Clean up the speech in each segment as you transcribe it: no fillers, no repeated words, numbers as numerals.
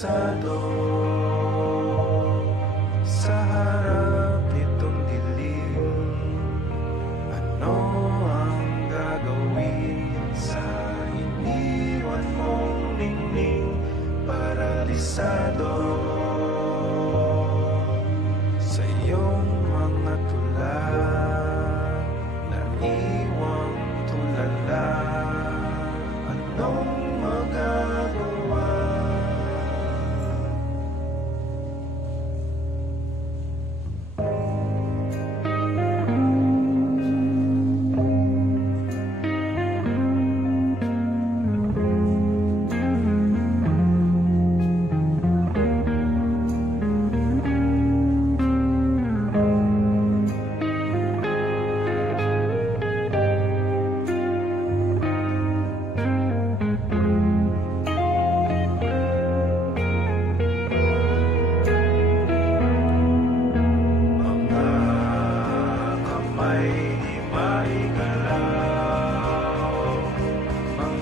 paralisado sa harap nitong dilim. Ano ang gagawin sa iniwan mong ningning? Paralisado sa iyong mga tula, naiwang tulala. Anong magagawa?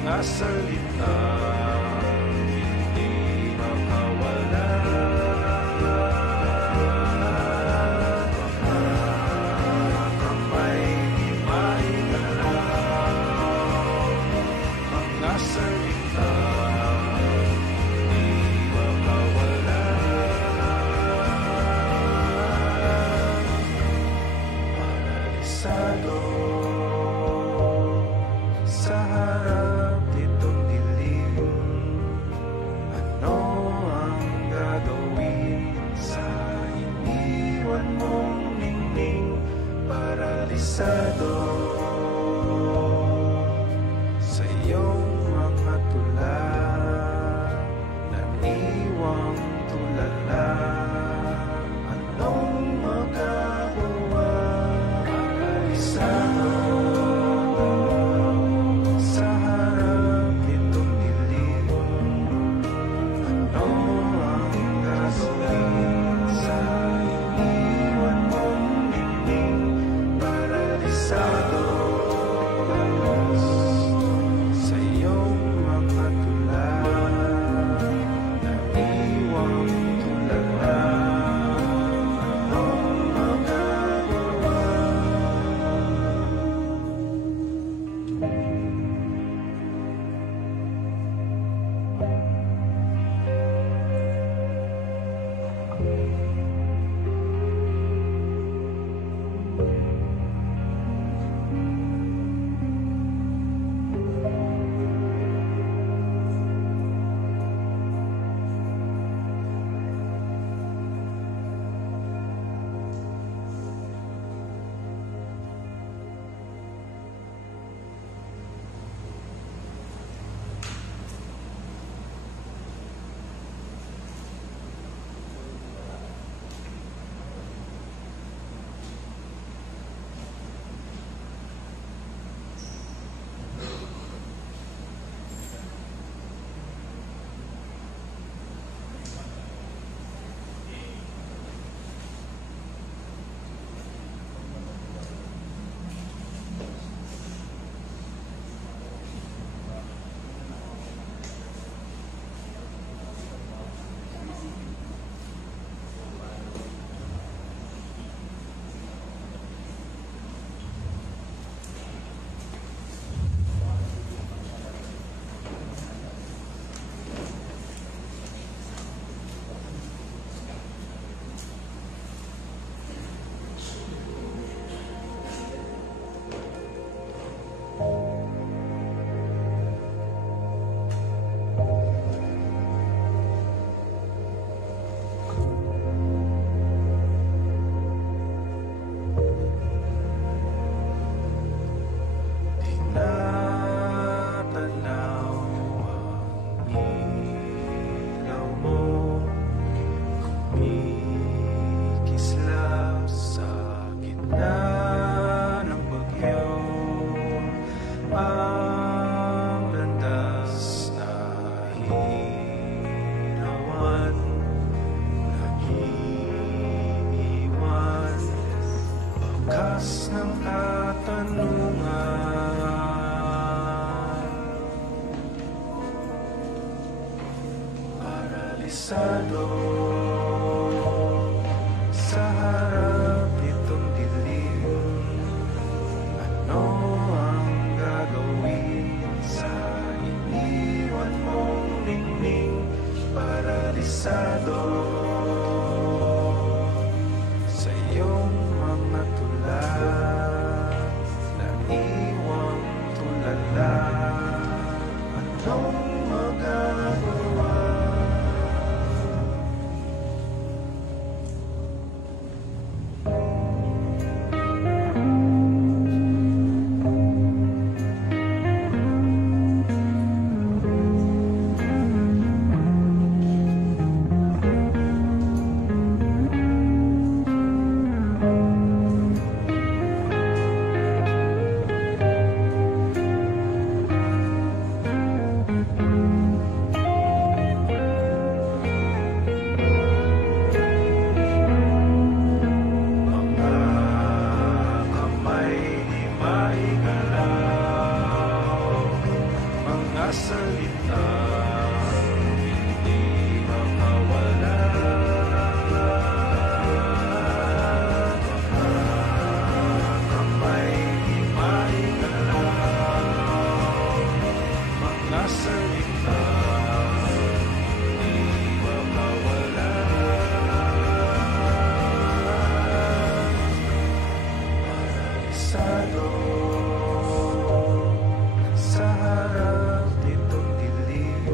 Mga salita hindi makawala. Mga kamay di maigalaw. Mga salita hindi makawala. Paralisado sa harap nitong dilim. Ano ang gagawin sa iniwan mong ningning? Paralisado sa iyong mga tula, naiwang tulala. Anong magagawa? Paralisado sa harap nitong dilim. Ano ang gagawin sa iniwan mong ningning? Paralisado sa iyong mga tula, naiwang tulala. Anong magagawa? Paralisado sa harap nitong dilim, ano ang gagawin sa iniwan mong ningning? Paralisado sa iyong mga tula, naiwang tulala, anong magagawa? Salita hindi makawala, kamay di maigalaw, mga salita hindi makawala. Paralisado sa harap nitong dilim,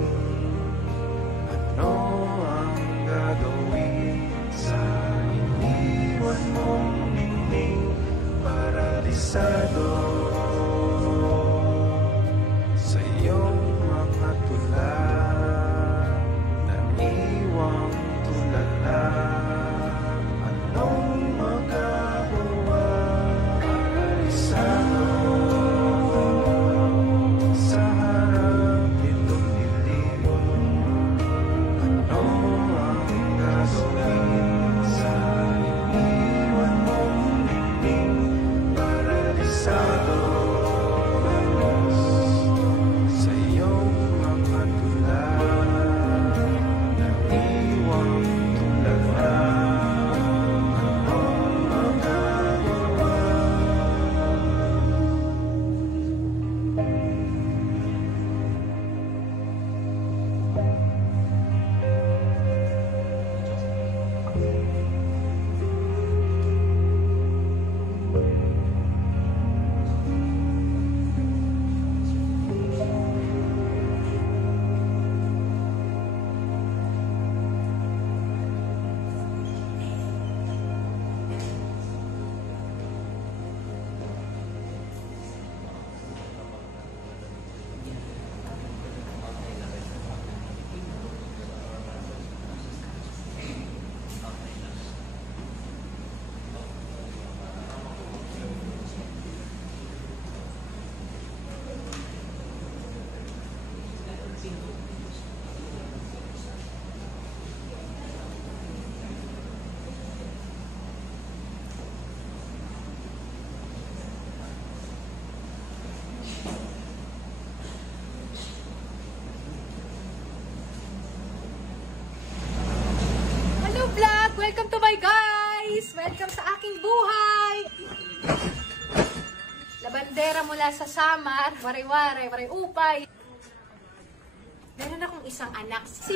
ano ang gagawin sa iniwan mong ningning? Paralisado sa iyong mga tula, naiwang tulala, anong magagawa? Paralisado sa harap nitong dilim, ano ang gagawin sa iniwan mong ningning? Paralisado sa iyong mga tula, naiwang tulala, anong magagawa? Hello vlog! Welcome to my guys! Welcome sa aking buhay! Labandera mula sa Samar, waray-waray, waray-upay. Meron akong isang anak. Si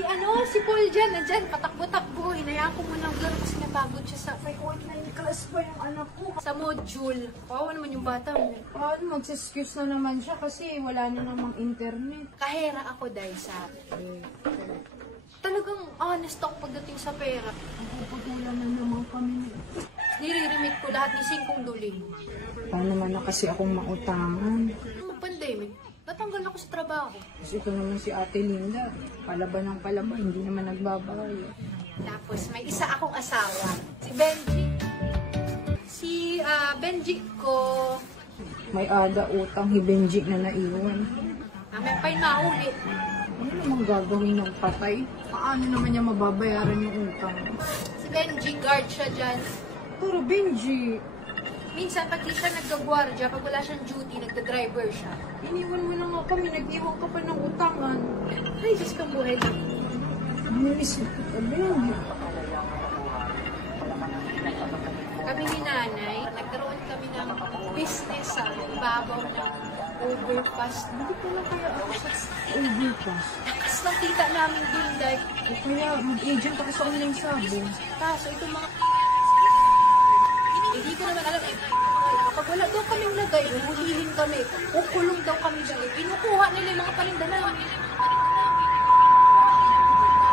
Paul dyan, nandyan, patakbo-takbo. Hinayaan ko muna ang laro kasi napagod siya sa online class pa yung anak ko. Sa module. Kawawa naman yung bata. Paano mag-excuse na naman siya kasi wala na namang internet. Kahera ako dahil sa talagang honest ako pagdating sa pera. Puputulan na naman kami. Nire-remit ko lahat ni Singkong Duling. Paano naman na kasi akong mautangan? Mag-pandemic, natanggal ako sa trabaho. Kasi ito naman si Ate Linda. Palaban ng palaban, hindi naman nagbabayad. Tapos may isa akong asawa, si Benji. Si Benji ko, May ada utang, hibenjik na naiwan. may pa'y maulit. Ano namang gagawin ng patay? Paano naman niya mababayaran yung utang? Si Benji, guard siya dyan. Pero Benji, Minsan, pag di siya nagagwardya, pag wala siyang duty, nagda-driver siya. iniwan mo na nga kami, nag-iwan ka pa ng utangan. Ay, Diyos kang buhay lang. Namiss ko kami. Kami ni nanay, nagkaroon kami ng business sa ibabaw ng overpass. Hindi ko lang kaya ako sa overpass. Tapos nakita namin doon like, O kaya mag-agent ako sa online sabong. kaso itong mga hindi ko naman alam, kapag wala daw kaming lagay, hulihin kami, kukulong daw kami dyan. Pinukuha nila yung mga paninda namin.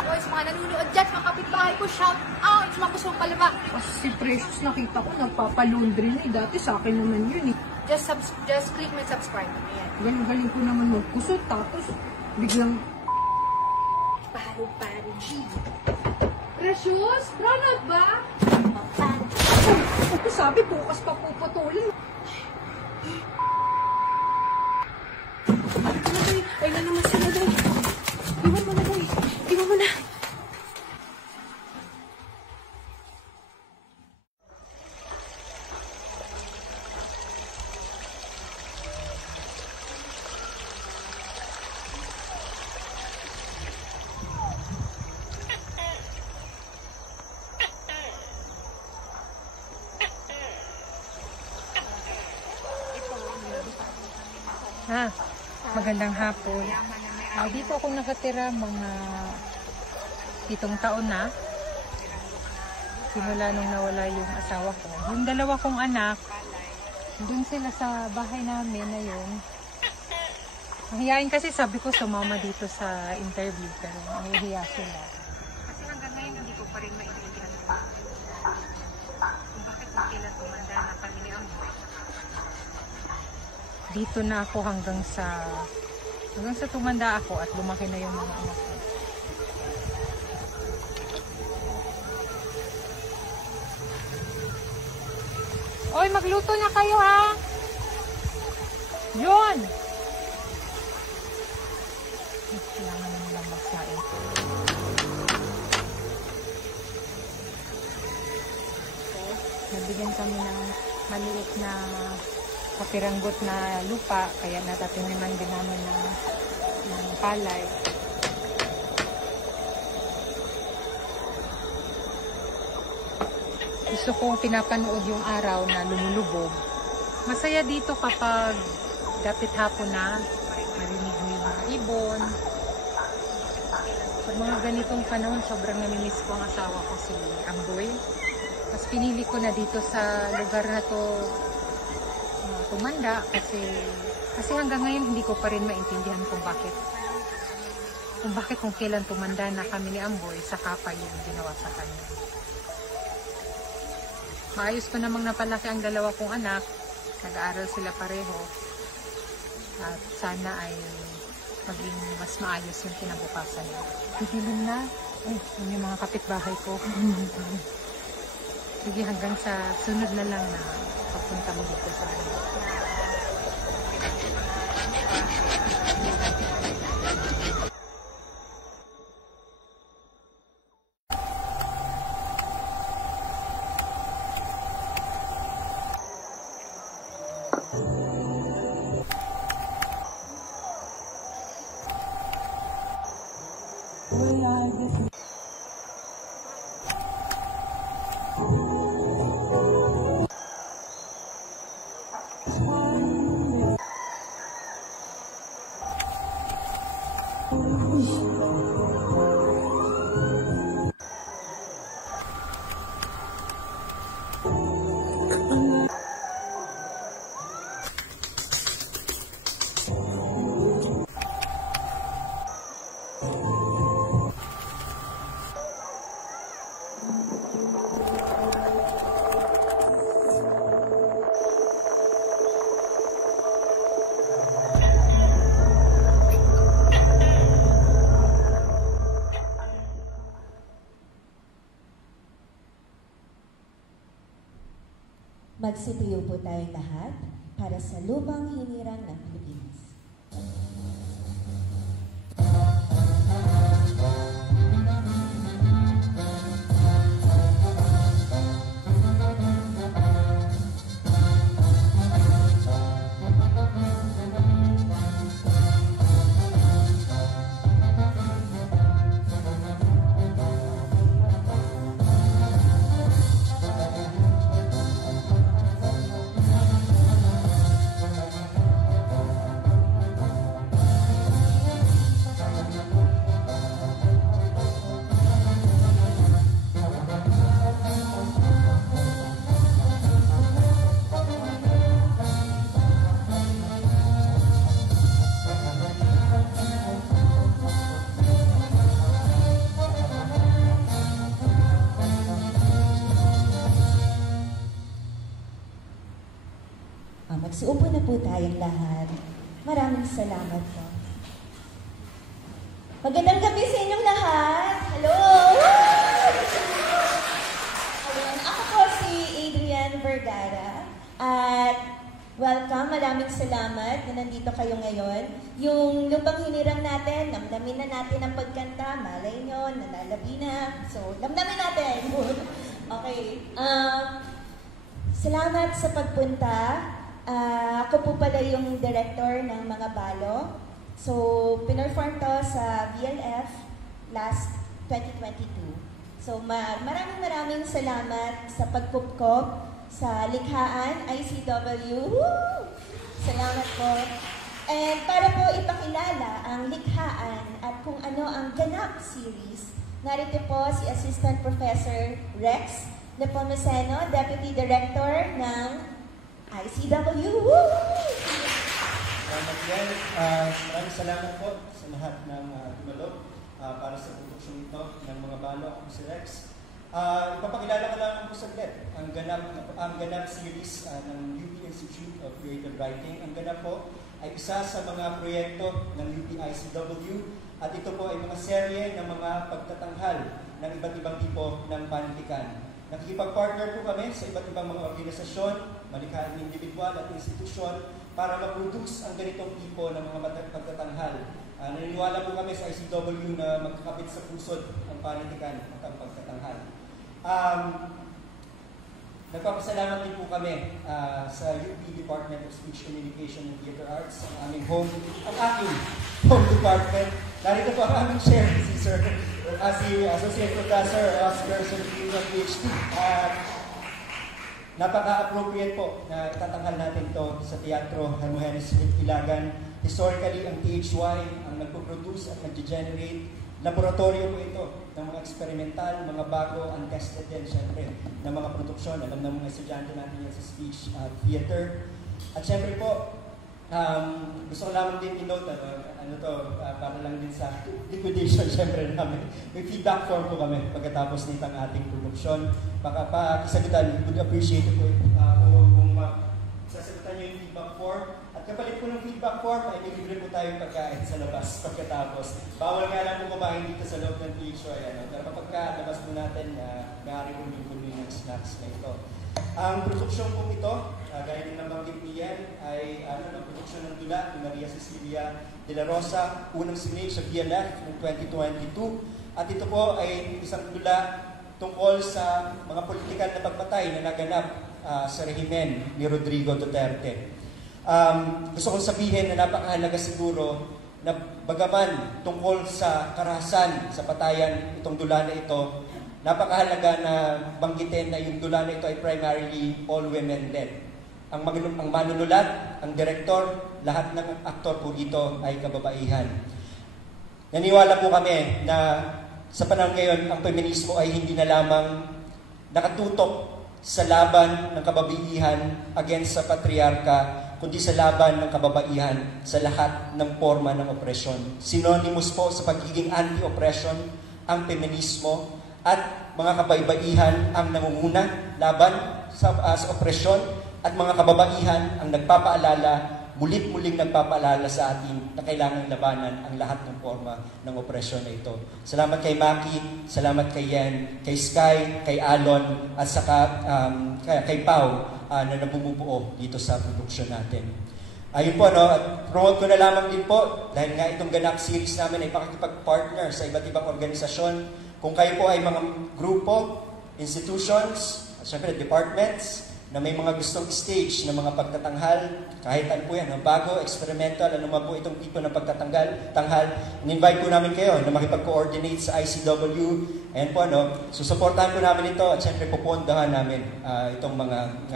Boys, mga nanonood dyan, mga kapitbahay ko, shout out sa mga gusto mong palaba. Kasi si Precious nakita ko nagpapalundri na eh. Dati sa akin naman yun eh. Just click my subscribe. Ayan. Galing-galing ko naman magkusot. Tapos biglang Paro G. Precious, Ronald ba? Ako sabi, bukas pa puputulin. Ay na naman sila doon. Iwan mo na doon. Iwan mo na. Magandang hapon. Dito ako nakatira mga 7 taon na. Simula nung nawala yung asawa ko. Yung 2 kong anak, dun sila sa bahay namin na yun. Mahihayin kasi sabi ko sumama dito sa interview pero nahihiya sila. Kasi hanggang ngayon hindi ko pa rin maintindihan kung bakit sila tumanda na kami ni Amboy. Dito na ako hanggang sa tumanda ako at lumaki na yung mga anak ko. Oy, magluto na kayo ha! Yun! Kailangan na nilang magsain. Nabigyan kami ng maliit na kapiranggot na lupa, kaya natataniman din namin ng palay. Gusto kong pinapanood yung araw na lumulubog. Masaya dito kapag dapit hapon na, marinig mo yung mga ibon. Sa mga ganitong panahon, sobrang namimiss ko ang asawa ko si Amboy. Mas pinili ko na dito sa lugar na to tumanda kasi hanggang ngayon hindi ko pa rin maintindihan kung bakit kung kailan tumanda na kami ni Amboy saka pa yung ginawa sa kanya. Maayos ko namang napalaki ang 2 kong anak, nag-aaral sila pareho at sana ay maging mas maayos yung kinabukasan niya. Didilim na. Ay, yun yung mga kapitbahay ko. Sige, hanggang sa sunod na lang na papunta mo dito sa akin. Magsitayo po tayong lahat para sa lupang hinirang ng Pilipinas. Magsiupo na po tayong lahat. Maraming salamat po. Magandang gabi sa inyong lahat. Hello! Ayun, ako po si Adrian Vergara. At welcome, maraming salamat na nandito kayo ngayon. Yung lupang hinirang natin, namdamin na natin ang pagkanta. Malay nyo, nalalabi na. So, damdamin natin. Okay. Salamat sa pagpunta. Ako po pala yung director ng Mga Balo. So, pinerform to sa VLF last 2022. So, maraming salamat sa pagpupkop sa likhaan, ICW. Woo! Salamat po. And para po ipakilala ang likhaan at kung ano ang ganap series, narito po si Assistant Professor Rex Nepomuceno, Deputy Director ng ICW. Woo! Salamat yan. Maraming salamat po sa lahat ng tumalo para sa produksyon ito ng Mga Balo. Ako si Rex. Ipapakilala ko lang po saglit ang ganap series ng UP Institute of Creative Writing. Ang ganap po ay isa sa mga proyekto ng UP ICW at ito po ay mga serye ng mga pagtatanghal ng iba't ibang tipo ng panitikan. Nakikipag-partner po kami sa iba't ibang mga organisasyon, malikhaing individual at institusyon para ma-produce ang ganitong tipo ng mga pagtatanghal. Naniniwala po kami sa ICW na magkakabit sa pusod ang panitikan at ang pagtatanghal. Nagpapasalamat din po kami sa UP Department of Speech Communication and Theater Arts, ang aking home department. Narito po ang aming chair, si Associate Professor Oscar Sergio PhD. Napaka-appropriate po na itatanghal natin to sa Teatro Hermogenes Ilagan. Historically, ang THY ang nagpo-produce at nag-generate. Laboratorio po ito ng mga experimental, mga bago, untested din, syempre, ng mga produksyon. Alam ng mga estudyante natin yan sa speech theater. At syempre po, gusto ko lamang din i-note, para lang din sa liquidation, syempre namin. May feedback form po kami pagkatapos nitong ating produksyon. Pakisagutan, would appreciate it po kung sasagutan nyo yung feedback form. At kapalit po ng feedback form, ay libre po tayong pagkain sa labas pagkatapos. Bawal nga lang po kumain dito sa loob ng THY. Pero kapag labas po natin, maaari po yung snacks na ito. Ang produksyon po ito, gaya din ng banggit niyan, ay produksyon ng dula ni Maria Cecilia de la Rosa, unang sinig sa BLF noong 2022. At ito po ay isang dula tungkol sa mga politikal na pagpatay na naganap sa rehimen ni Rodrigo Duterte. Gusto kong sabihin na napakahalaga siguro na bagaman tungkol sa karahasan sa patayan itong dula na ito, napakahalaga na banggitin na yung dula na ito ay primarily all women led. Ang manunulat, ang direktor, lahat ng aktor po dito ay kababaihan. Naniwala po kami na sa panahon ngayon, ang feminismo ay hindi na lamang nakatutok sa laban ng kababaihan against sa patriarka, kundi sa laban ng kababaihan sa lahat ng forma ng opresyon. Synonymous po sa pagiging anti-oppression ang feminismo at mga kabaybaihan ang nangunguna laban sa opresyon at mga kababaihan ang nagpapaalala, mulit-muling nagpapaalala sa atin na kailangan labanan ang lahat ng forma ng opresyon na ito. Salamat kay Maki, salamat kay Yen, kay Sky, kay Alon, at saka kay Pau na nabumubuo dito sa produksyon natin. Ayun po, at promote ko na lamang din po, dahil nga itong ganap series namin ay pakikipag-partner sa iba't ibang organisasyon. Kung kayo po ay mga grupo, institutions, at syempre departments, na may mga gustong stage na mga pagtatanghal, kahit ano po yan, bago, experimental, ano man po itong tipo ng pagtatanghal, in-invite po namin kayo na makipag-coordinate sa ICW. Ayan po, susuportahan po namin ito at syempre pupundahan namin itong mga,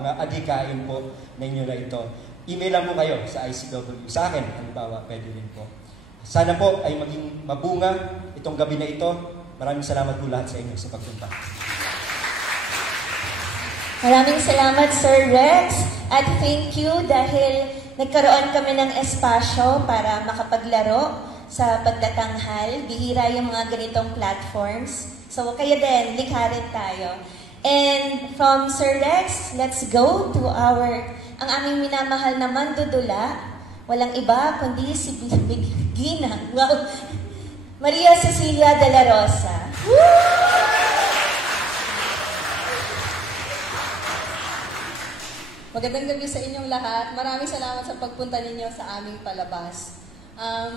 mga adhikain po na inyo na ito. Email lang po kayo sa ICW. Sa akin, halimbawa, pwede rin po. Sana po ay maging mabunga itong gabi na ito. Maraming salamat po lahat sa inyo sa pagpunta. Maraming salamat, Sir Rex. At thank you dahil nagkaroon kami ng espasyo para makapaglaro sa pagtatanghal. Bihira yung mga ganitong platforms. So, kaya din, likha rin tayo. And from Sir Rex, let's go to ang aming minamahal na mandudula. Walang iba kundi si Gina. Wow. Maria Cecilia de la Rosa. Magandang gabi sa inyong lahat. Maraming salamat sa pagpunta ninyo sa aming palabas.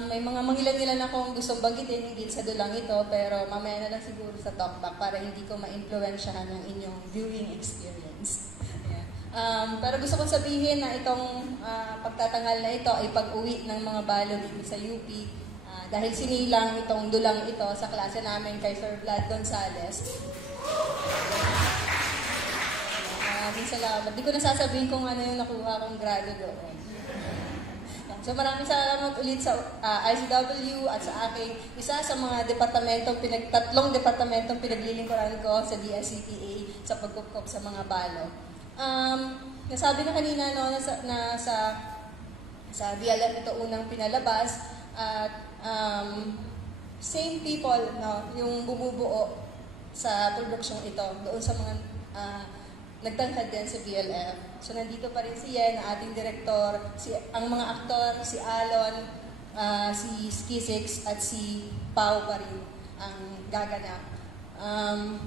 May mga mangilan-ilan akong gustong banggitin higit sa dulang ito, pero mamaya na lang siguro sa talkback para hindi ko ma-influensyahan ng inyong viewing experience. Ayan. Pero gusto kong sabihin na itong pagtatangal na ito ay pag-uwi ng mga balo dito sa UP dahil sinilang itong dulang ito sa klase namin kay Sir Vlad Gonzales. Maraming salamat. Di ko nasasabihin kung ano yung nakuha kong grado doon. So maraming salamat ulit sa ICW at sa aking isa sa mga tatlong departamentong pinaglilingkuran ko sa DSCPA sa pagkupkop sa mga balo. Nasabi na kanina no, na sa BLF ito unang pinalabas at same people no, yung bumubuo sa produksyong ito doon sa mga nagtangkad din sa BLF. So nandito pa rin si Yen, ating direktor, ang mga aktor, si Alon, si Skisix at si Pau pa rin ang gaganap.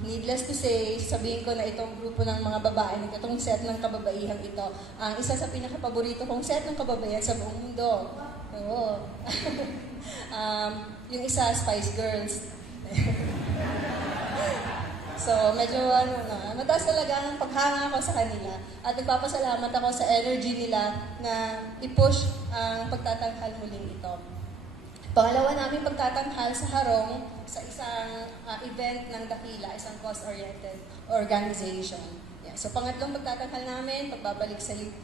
Needless to say, sabihin ko na itong grupo ng mga babae, itong set ng kababaihan ito, ang isa sa pinakapaborito kong set ng kababaihan sa buong mundo. Oo. Yung isa, Spice Girls. So, medyo mataas talaga ang paghanga ko sa kanila at nagpapasalamat ako sa energy nila na i-push ang pagtatanghal muling ito. Pangalawa namin pagtatanghal sa Harong sa isang event ng Dakila, isang cost-oriented organization. Yeah. So, pangatlong pagtatanghal namin, pagbabalik sa UP.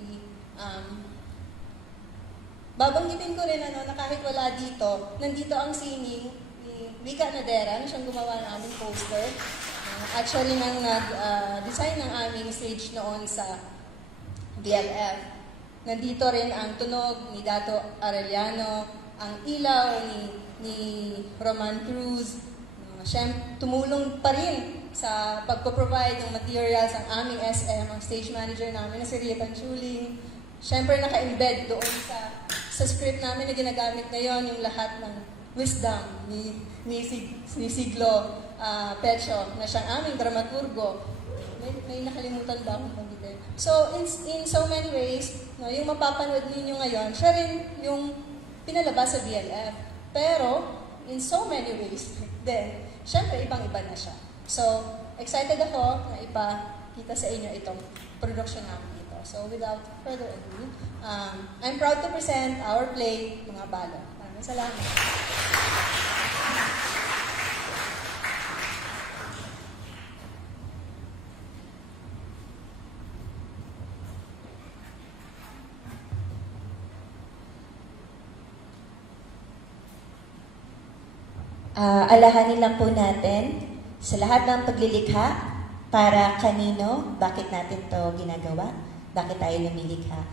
Babanggitin ko rin na kahit wala dito, nandito ang sining ni Wika Nadera, siyang gumawa ng aming poster. Actually, nang nag-design ng aming stage noon sa BLF, nandito rin ang tunog ni Dato Arellano, ang ilaw ni Roman Cruz. Tumulong pa rin sa pagpo-provide ng materials ang aming SM, ang stage manager namin na si Rietan Chuling. Siyempre, naka-embed doon sa script namin na ginagamit ngayon yung lahat ng wisdom ni Siglo Pecho, na siyang aming dramaturgo. May nakalimutan ba akong pagbitin? So, in so many ways, no, yung mapapanood ninyo ngayon, siya rin yung pinalabas sa BLF. Pero, in so many ways, then, syempre, ibang-iba na siya. So, excited ako na ipakita sa inyo itong production namin ito. So, without further ado, I'm proud to present our play, Mga Balo. Maraming salamat. Alahanin lang po natin sa lahat ng paglilikha para kanino, bakit natin to ginagawa, bakit tayo lumilikha.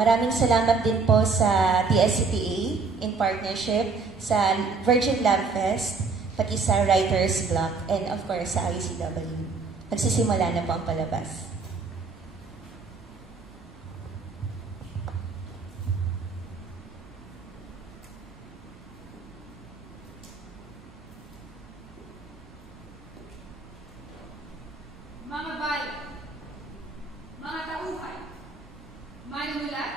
Maraming salamat din po sa DSCPA in partnership sa Virgin Lab Fest, pati sa Writers Block, and of course sa ICW. Magsisimula na po ang palabas. Mga bayo, mga tauhan, manunulat,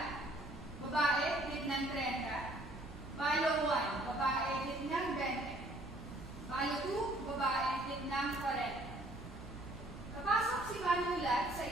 babae, hit ng 30, balo 1, babae, hit ng 20, balo 2, babae, hit ng 40. Kapasok si manunulat sa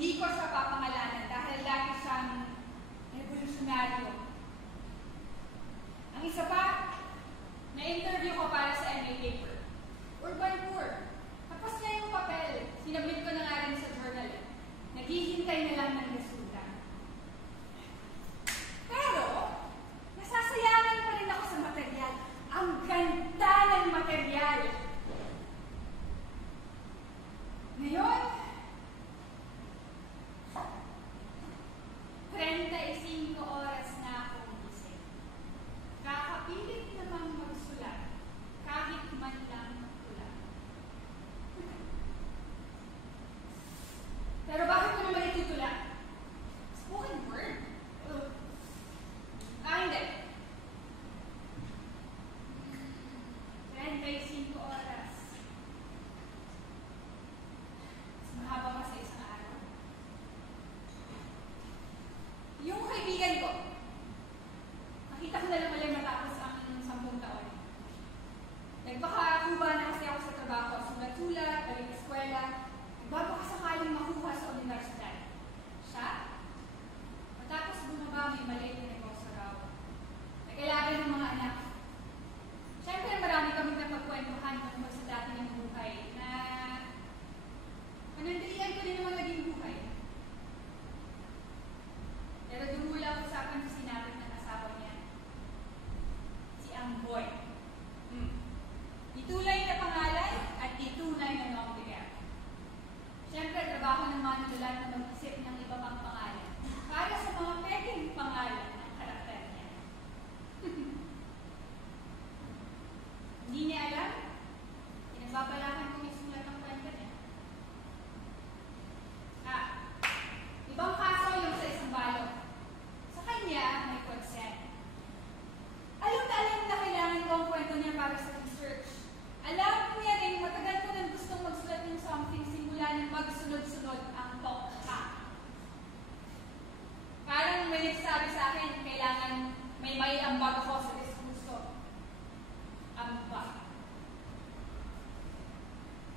Hindi ko siya papangalanan dahil lagi siyang revolusyonaryo. Ang isa pa, na-interview ko para sa MA paper. Urban poor. Tapos niya yung papel. Sinabit ko na nga rin sa journal. Naghihintay na lang ng resulta. Pero, nasasayangan pa rin ako sa material. Ang ganda ng material. Ngayon, 35 oras na akong gising. Kakapilit namang magsulat, kahit man lang magtula. Pero bakit ko naman itutula? Spoken word? Hindi. 35 oras. Mas mahaba pa sa isang araw. Yung kaibigan ko, nakita ko na lang malay matapos ang 10 taon. Nagpakakuha na kasi ako sa trabaho, sulat-sulat, balik sa eskwela, nagbabakasakaling makuha sa universidad. Siya? Matapos bumaba, may maliit na negosyo raw. Nag-alaga ng mga anak. Siyempre, marami kaming napagkwentuhan tungkol sa dati ng buhay na panandalian ko rin naman naging buhay. Pero dumula usapan sa sinapit ng asawa niya, si Amboy. Itulay na pangalan at itunay na nombre. Siyempre, trabaho ng manunulat na mag-isip ng iba pang pangalan para sa mga pwedeng pangalan ng karakter niya. Hindi niya alam, pinagbabalakan kong isulat ang kwento niya. Ibang kaso yung sa isang balot. Sa kanya, may consent. Alam na kailangan ko ang kwento niya para sa research. Alam niya rin, matagal ko nang gustong magsulat ng something simula nang magsunod-sunod ang tokta. Parang may nagsabi sa akin, kailangan may ambag ako sa diskurso. Ambag.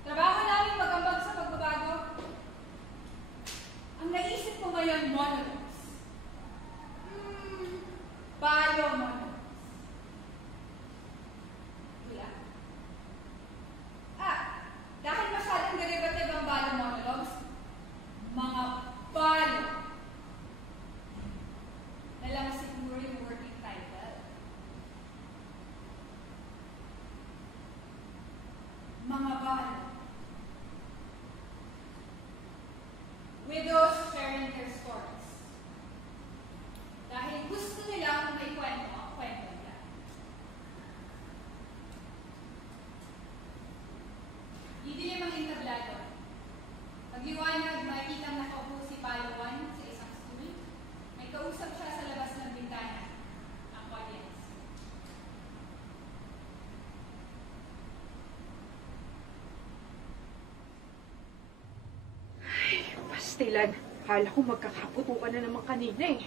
Trabaho namin mag-ambag sa pagbabago. Ang naisip ko ngayon, monologues. Bio-monologues. Wala. Dahil masyadong derivative ang bio-monologues, mga bio na lang siguro yung working title. Mga bio. Widows sharing their stories. Dahil gusto nila may kwento ang kwento nila. Didilim ang entablado. Pagliwanag, makikita nakaupo si Palawan sa isang stool. May kausap siya sa labas ng bintana. Ang audience. Pastilan, hala ko magkakaputukan na naman kanina eh.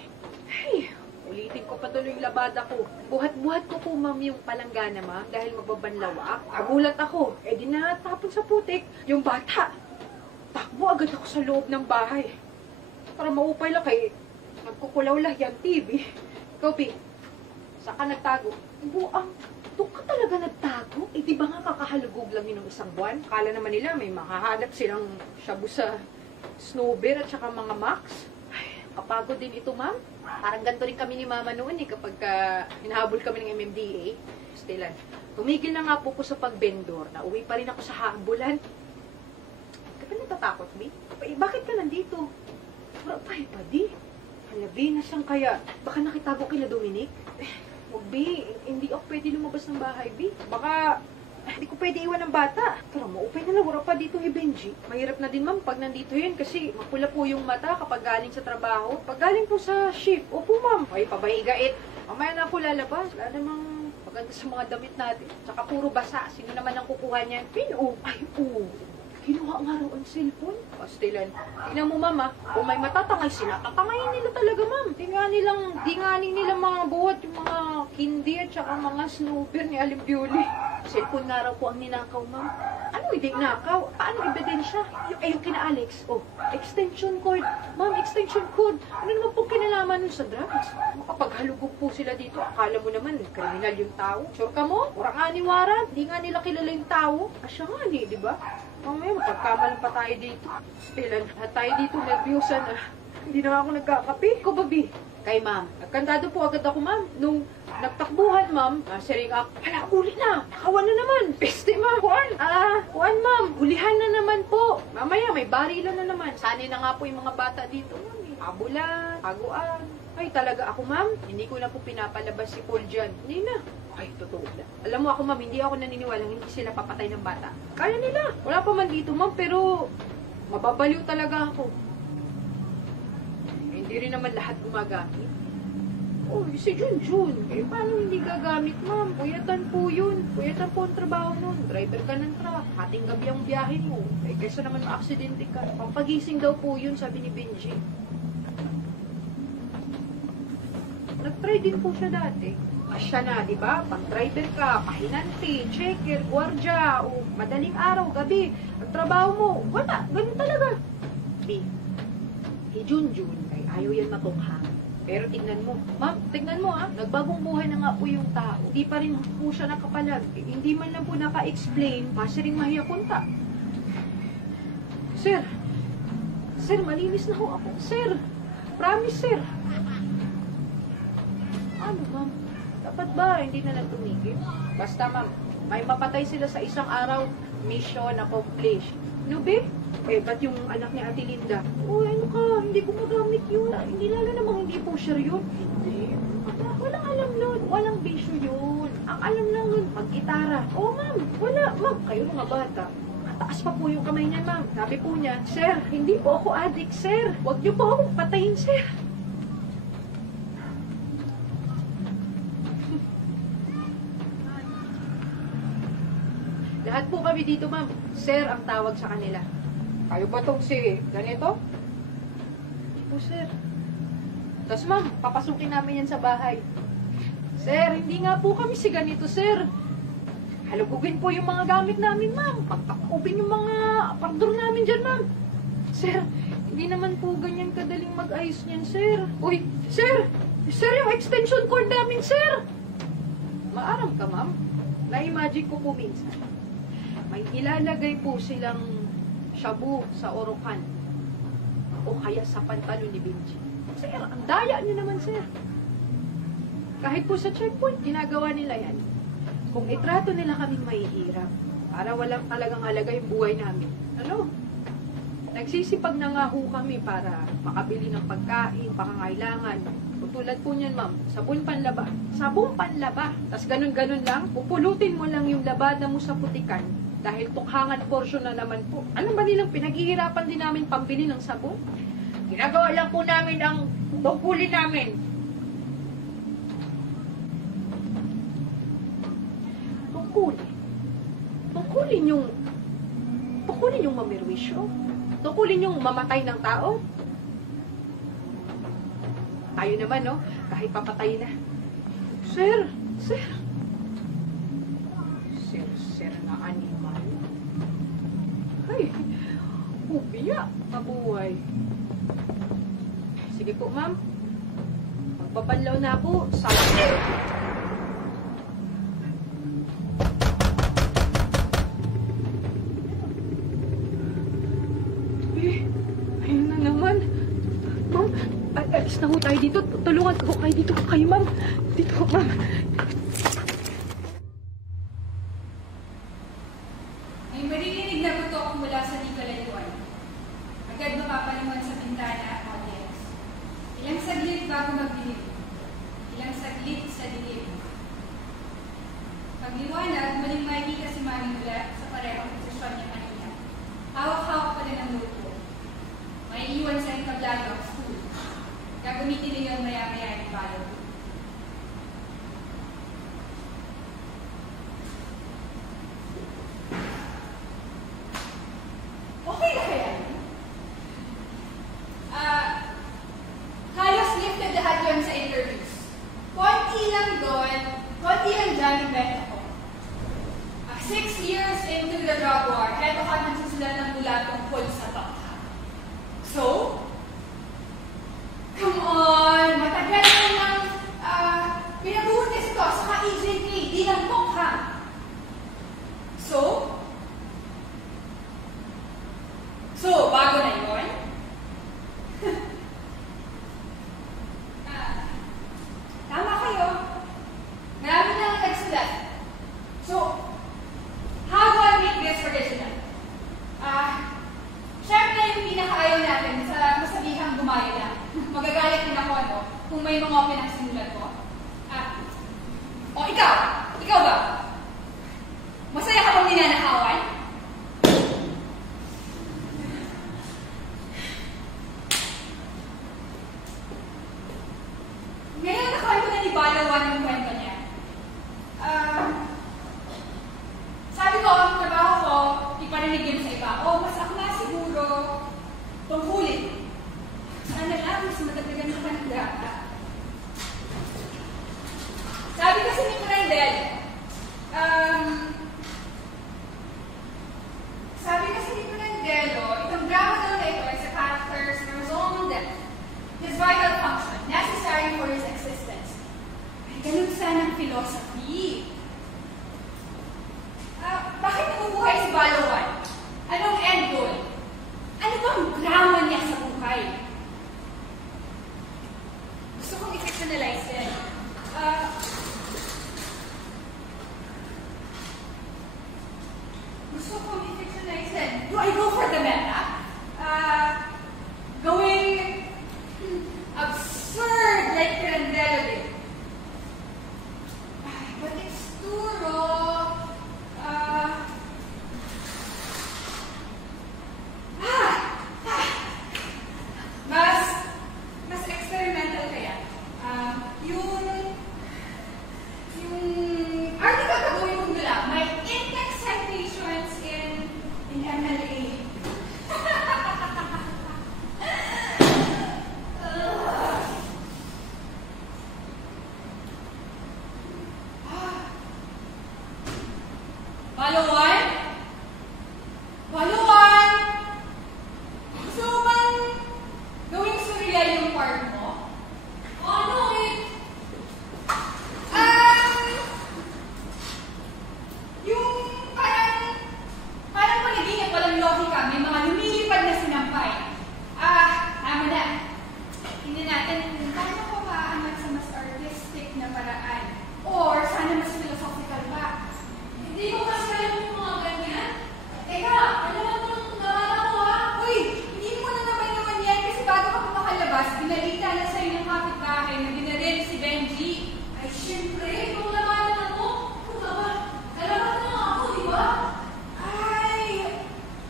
Ay, ulitin ko pa tuloy yung labada ko. Buhat-buhat ko po, ma'am, yung palanggana, ma'am, dahil magbabanlawak. Nagulat ako, di natapon sa putik yung bata. Takbo agad ako sa loob ng bahay. Para maupay lang kay nagkukulaw lang yung TV. Ikaw, Pi, saan ka nagtago? Buang, doon ka talaga nagtago? Di ba nga kakahalugog lang yun ng isang buwan? Akala naman nila may makahanap silang shabu sa Snowbear at saka mga Max. Ay, kapagod din ito, ma'am. Parang ganito rin kami ni Mama noon kapag hinahabol kami ng MMDA. Stilan, tumigil na nga po ko sa pagbendor. Nauwi pa rin ako sa habulan. Ka ba natatakot, Bi? Bakit ka nandito? Purapay pa, di. Halabi na siyang kaya. Baka nakitago kila Dominic? Huwag, Bi. Hindi ako pwede lumabas ng bahay, Bi. Baka hindi ko pwede iwan ng bata. Pero maupay na lang, wala pa dito ni Benji. Mahirap na din, ma'am, pag nandito yun kasi mapula po yung mata kapag galing sa trabaho. Pag galing po sa shift, opo, ma'am. Ay, pabaigait. Mamaya na po lalabas. Wala namang maganda sa mga damit natin. Tsaka puro basa. Sino naman ang kukuha niyan? Pino. Ay, oo. Kinuha nga raw ang cellphone. Pastilan. Tingnan mo, mama. Kung may matatangay sila, tatangayin nila talaga, ma'am. Di nga nilang mga buhat yung mga kindi at saka mga snooper ni Alim Pioli. Cellphone nga raw po ang ninakaw, ma'am. Ano hindi nakaw? Paano ebidensya? Yung kina Alex. Oh, extension cord. Ma'am, extension cord. Ano naman po kinalaman nun sa drugs? Makapaghalugog po sila dito. Akala mo naman, kriminal yung tao. Sure ka mo? Urang aniwaran. Hindi nga nila kilala yung tao. Asya nga ni, di ba? Mamaya, magkakamalan pa tayo dito. Stilan, lahat tayo dito, nervyosa na. Hindi na ako nagkakape. Ko, babi? Kay ma'am. Nagkantado po agad ako, ma'am. Nung nagtakbuhan, ma'am, sering up, hala, uli na. Nakawan na naman. Peste, ma'am. Kuan, ma'am. Hulihan na naman po. Mamaya, may barilan na naman. Sanay na nga po yung mga bata dito, ma'am. Abulan, taguan. Ay, talaga ako, ma'am. Hindi ko na po pinapalabas si Paul dyan. Hindi na. Ay, totoo na. Alam mo ako, ma'am, hindi ako naniniwalang hindi sila papatay ng bata. Kaya nila. Wala pa man dito, ma'am, pero mababaliw talaga ako. Hindi rin naman lahat gumagamit. Oh, si Junjun. Eh, paano hindi gagamit, ma'am? Puyatan po yun. Puyatan po ang trabaho nun. Driver ka ng truck. Hating gabi ang biyahe mo. Eh, kaysa naman ma-aksidente ka. Pampagising daw po yun, sabi ni Benji. Nag-try din po siya dati. Asya na, di ba? Pag-driver ka, pahinante, checker, gwardya, o madaling araw, gabi. Ang trabaho mo, wala. Ganun talaga. B. Si Junjun, ayaw yan matungha. Pero tignan mo. Ma'am, tignan mo nagbagong buhay na nga po yung tao. Hindi pa rin po siya nakapalag. Hindi man lang po naka-explain, kasi rin mahiya punta. Sir, malinis na ho ako. Sir, promise, sir. Ano, ma'am? Dapat ba hindi na lang tumigil? Basta, ma'am, may mapatay sila sa isang araw, mission accomplished. No, be? Eh, ba't yung anak ni Ate Linda? Oh, ano ka? Hindi ko magamit yun. Hindi lalo namang hindi po sure yun. Hindi. Walang alam nun. Walang bisyo yun. Ang alam lang nun, mag-gitara. Oh, ma'am. Wala. Ma'am, kayo mga bata. Mataas pa po yung kamay niya, ma'am. Sabi po niya, sir, hindi po ako addict, sir. Huwag niyo po akong patayin, sir. Lahat po kami dito, ma'am. Sir ang tawag sa kanila. Kayo ba itong si ganito? Hindi po, sir. Tapos, ma'am, papasukin namin yan sa bahay. Sir, hindi nga po kami si ganito, sir. Halugugin po yung mga gamit namin, ma'am. Pagtakupin yung mga aparador namin dyan, ma'am. Sir, hindi naman po ganyan kadaling mag-ayos niyan, sir. Uy, sir! Sir, yung extension cord namin, sir! Maaram ka, ma'am. Na-imagine ko po minsan. May ilalagay po silang shabu sa orokan o kaya sa pantalon ni Benji. Sir, ang daya niyo naman, sir. Kahit po sa checkpoint, ginagawa nila yan. Kung itrato nila kaming mahihirap para walang talagang halaga yung buhay namin. Ano? Nagsisipag na nga ho kami para makabili ng pagkain, pangangailangan. Tulad po niyan, ma'am, sabon panlaba. Sabon panlaba. Tapos ganun-ganun lang, pupulutin mo lang yung labada mo sa putikan dahil tukhangan portion na naman po. Alam ba nilang pinaghihirapan din namin pambili ng sabon? Ginagawa lang po namin ang tungkulin namin. Tungkulin yung mamirwisyo. Tungkulin yung mamatay ng tao. Tayo naman, no? Kahit papatay na. Sir! Sir na animal. Ay, ubiya, mabuhay. Sige po, ma'am. Magpapanlaw na po. Salamat. Ayun na naman. Ma'am, alis na ho tayo dito. Tulungan ko kayo dito. Kayo, ma'am. Dito, ma'am. May maririnig na butok mula sa di kalayuan. Agad mapapalingon sa bintana ang audience. Ilang saglit bago magdilim. Ilang saglit sa dilim. Pagliwanag, muling makikita si Manny mula sa parehong posisyon niya kanina. Hawak-hawak pa rin ang notebook. May iwan sa entablado ang stool. Gagamitin niyo yung maya-maya yung ballot. Okay na kaya? Halos lifted lahat yun sa interviews. Konti lang doon, konti lang dyan yung bet ako. 6 years into the drug war, heto ka nagsusulat ng mula tungkol sa bakha. So, come on! Matagal mo nang pinabuhutis ito sa EJK, di lang ha. So, bago na yun? Tama kayo. Marami na ang nagsulat. So, how do I make this original? Siyempre yung pinakaayaw natin sa masabihang gumayo lang. Magagalit din ako, ano, kung may mga pinagsimulat ko. O ikaw ba? Masaya ka bang ninanakawan? Ngayon nakwento na ni Balawan yung kwento niya. Sabi ko, ang trabaho ko, iparinig yun sa iba. Mas ako na siguro tungkulin. Sana lang, mas matatagan ng kanila. Sabi kasi ni Brendel, itong drama daw na ito is a character's resolve death. His vital function, necessary for his existence. Ay, ganun sana ang philosophy. Bakit nabubuhay si Balawan? Anong end goal? Ano bang drama niya sa buhay? Gusto kong i-fictionalize din. Gusto kong i-fictionalize din. Do I go for the meta? Going absurd like Pirandello. But it's too raw. Mas experimental kaya. Yung article na gawin kong nila, may index citations in MLA. Balawan! Gusto mo bang gawing surreal yung part mo? Ano eh? Yung parang panaginip, walang logika, may mga lumilipad na sinampay. Tama na. Tingnan natin kung paano ko maaangat sa mas artistic na paraan. Or sana mas philosophical pa. Hindi ko kasi alam yung mga ganyan. Teka, alam mo nung naalala ko ha? Uy, hindi mo na naman yan kasi bago ka makalabas, binalita na sa'yo ng kapitbahay na binaril si Benji. Ay, syempre, kung namalan ako, nalaman na nga ako, di ba? Ay,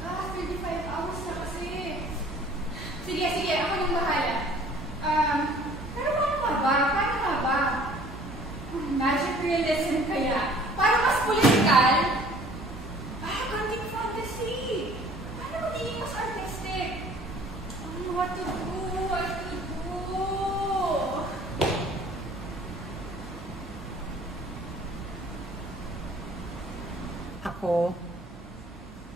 35 hours na kasi. Sige, ako yung bahala. Pero paano nga ba? Magic realism kaya? Para mas political? Content fantasy! Paano magiging mas artistic? What to do? Ako,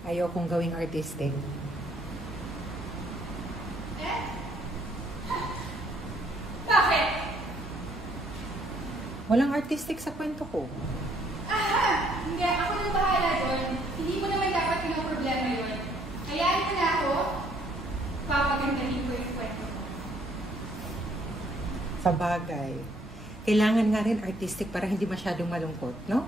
ayokong gawing artistic. Bakit? Walang artistic sa kwento ko. Hindi. Ako nang bahala doon. Hindi mo naman dapat pinoproblema yun. Hayaan mo na ako, papagandahin ko yung kwento ko. Sa bagay. Kailangan nga rin artistic para hindi masyadong malungkot, no?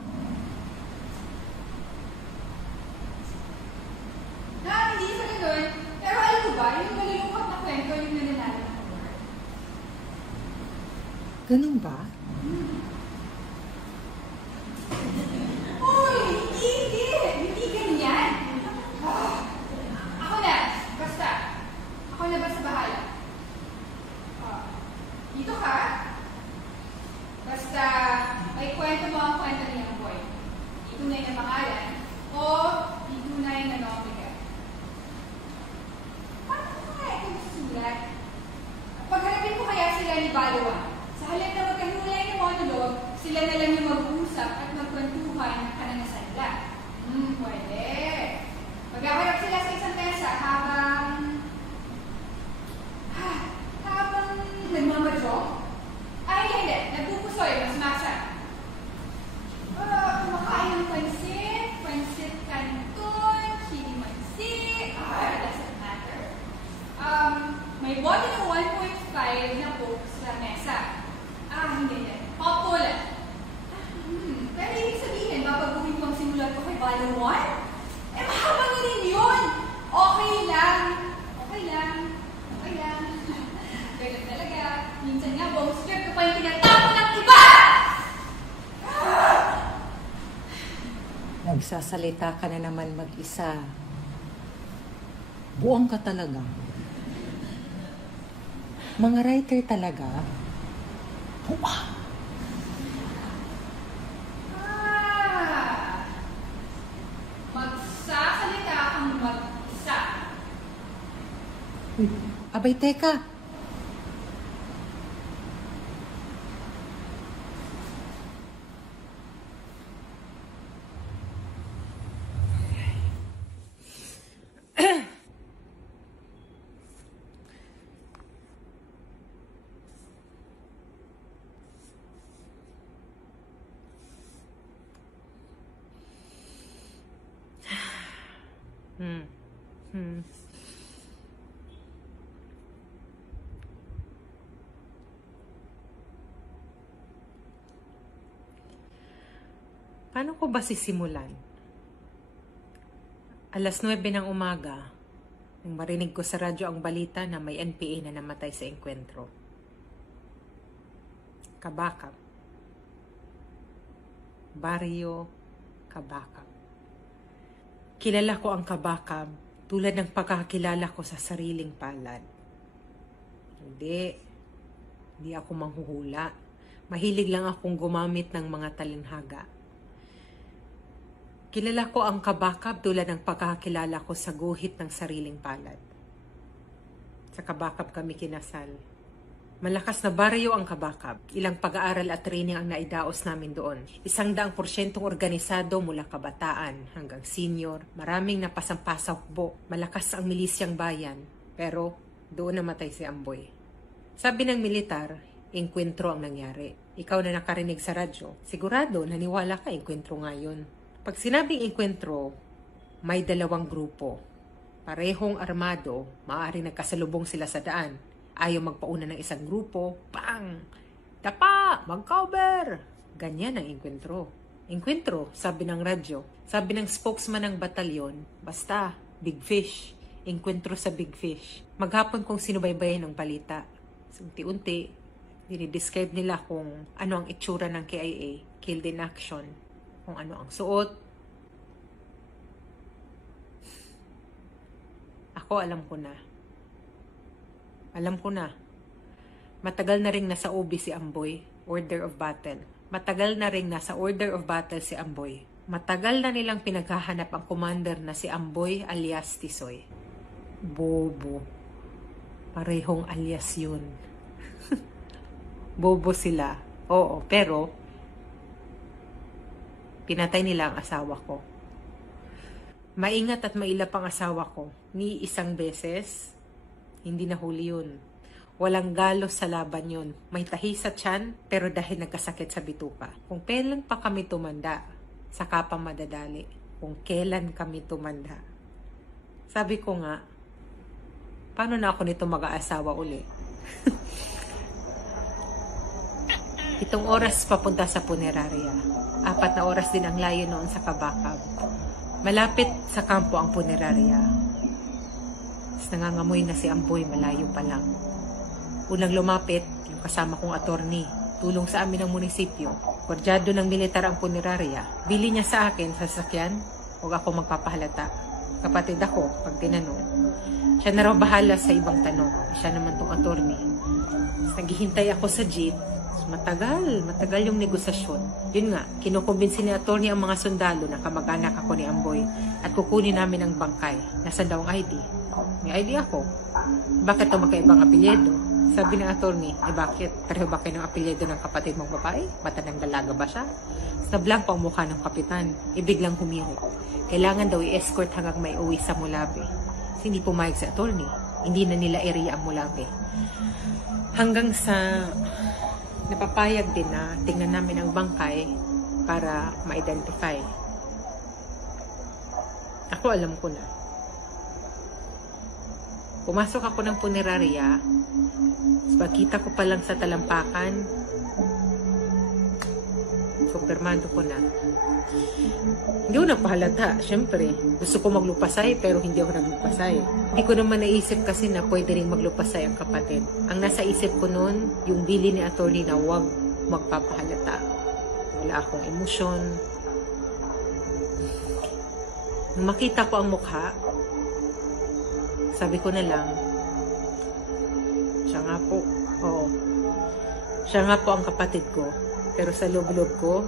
Hindi sa ganun. Pero alam mo ba, yung malulungkot na kwento, yung nananalo ng award. Ganun ba? Hindi ganyan. Ako na basta bahala. Dito ka. Basta may kwento mo ang kwento niyang boy. Itunay na pangalan o itunay na nomika. Paano ko kaya ito susulat? Pagharapin ko kaya sila ni Balawan. Sa halip na magkahulay Pwede. Maghaharap sila sa isang mesa habang nagmamadyo? Ay, hindi. Nagpupusoy. Mas masa. Kumakain ng pansit canton, chili mansi. Doesn't matter. May bote ng 1.5 na Coke sa mesa. Hindi. Pop cola. Pero ibig sabihin, babaguhin ko ang simulat ko kay Balo 1? Mahaba na rin yun! Okay lang. Ganun talaga. Minsan nga, bonus trip ko pa yung tinatapon ng iba! Nagsasalita ka na naman mag-isa. Buang ka talaga. Mga writer talaga. Buang. Magsasalita kang mag-isa. Abay, teka. Paano ko ba sisimulan? Alas 9 ng umaga, nang marinig ko sa radyo ang balita na may NPA na namatay sa engkwentro. Kabakab. Barrio Kabakab. Kilala ko ang Kabakab tulad ng pagkakilala ko sa sariling palad. Hindi ako manghuhula. Mahilig lang akong gumamit ng mga talinhaga. Kilala ko ang Kabakab tulad ng pagkakilala ko sa guhit ng sariling palad. Sa Kabakab kami kinasal. Malakas na baryo ang Kabakab. Ilang pag-aaral at training ang naidaos namin doon. 100% organisado mula kabataan hanggang senior. Maraming napasampasakbo. Malakas ang milisyang bayan. Pero doon namatay si Amboy. Sabi ng militar, engkwentro ang nangyari. Ikaw na nakarinig sa radyo, sigurado naniwala ka engkwentro ngayon. Pag sinabing engkwentro, may dalawang grupo. Parehong armado, maaaring nagkasalubong sila sa daan. Ayaw magpauna ng isang grupo, bang! Dapa! Mag-cover! Ganyan ang engkwentro. Engkwentro, sabi ng radyo. Sabi ng spokesman ng batalyon, basta, big fish. Engkwentro sa big fish. Maghapon kong sinubaybayan ng balita. Unti-unti, dinidescribe nila kung ano ang itsura ng KIA, Killed in Action. Kung ano ang suot. Ako alam ko na. Alam ko na. Matagal na ring nasa OB si Amboy, Order of Battle. Matagal na ring nasa Order of Battle si Amboy. Matagal na nilang pinaghahanap ang commander na si Amboy alias Tisoy. Bobo. Parehong alias yun. Bobo sila. Oo, pero pinatay nila ang asawa ko. Maingat at mailap ang asawa ko. Ni isang beses, hindi nahuli yun. Walang galos sa laban yun. May tahi sa tiyan, pero dahil nagkasakit sa bituka. Kung kailan pa kami tumanda, saka pa madadali. Kung kailan kami tumanda. Sabi ko nga, paano na ako nito mag-aasawa uli? 7 oras papunta sa punerarya. 4 na oras din ang layo noon sa Kabakab. Malapit sa kampo ang punerarya. Nangangamoy na si Amboy, malayo pa lang. Unang lumapit, yung kasama kong attorney, tulong sa amin ng munisipyo. Gordyado ng militar ang punerarya. Bili niya sa akin sa sasakyan, huwag ako magpapahalata. Kapatid ako, pag tinanong. Siya na raw bahala sa ibang tanong. Siya naman tong attorney. Naghihintay ako sa jeep. Matagal yung negosasyon. Yun nga, kinukumbinsi ni attorney ang mga sundalo na kamag-anak ako ni Amboy at kukunin namin ang bangkay. Nasaan daw ang ID? May ID ako. Bakit ito magkaibang apelyido? Sabi ng attorney, bakit? Pareho ba kayo ng apelyido ng kapatid mong babae? Matandang dalaga ba siya? Sa blanco ang mukha ng kapitan, biglang humirit. Kailangan daw i-escort hanggang may uwi sa Mulabe. Hindi pumayag sa attorney. Hindi na nila area ang Mulabe. Hanggang sa napapayag din na tingnan namin ang bangkay para ma-identify. Ako alam ko na. Pumasok ako ng punerarya, pagkita ko pa lang sa talampakan, kumpirmado ko na. Hindi ko nagpahalata, syempre. Gusto ko maglupasay, pero hindi ako naglupasay. Hindi ko naman naisip kasi na pwede rin maglupasay ang kapatid. Ang nasa isip ko noon, yung bili ni attorney na huwag magpapahalata. Wala akong emosyon. Nung makita ko ang mukha, sabi ko na lang, siya nga po, oo. Siya nga po ang kapatid ko. Pero sa loob-loob ko,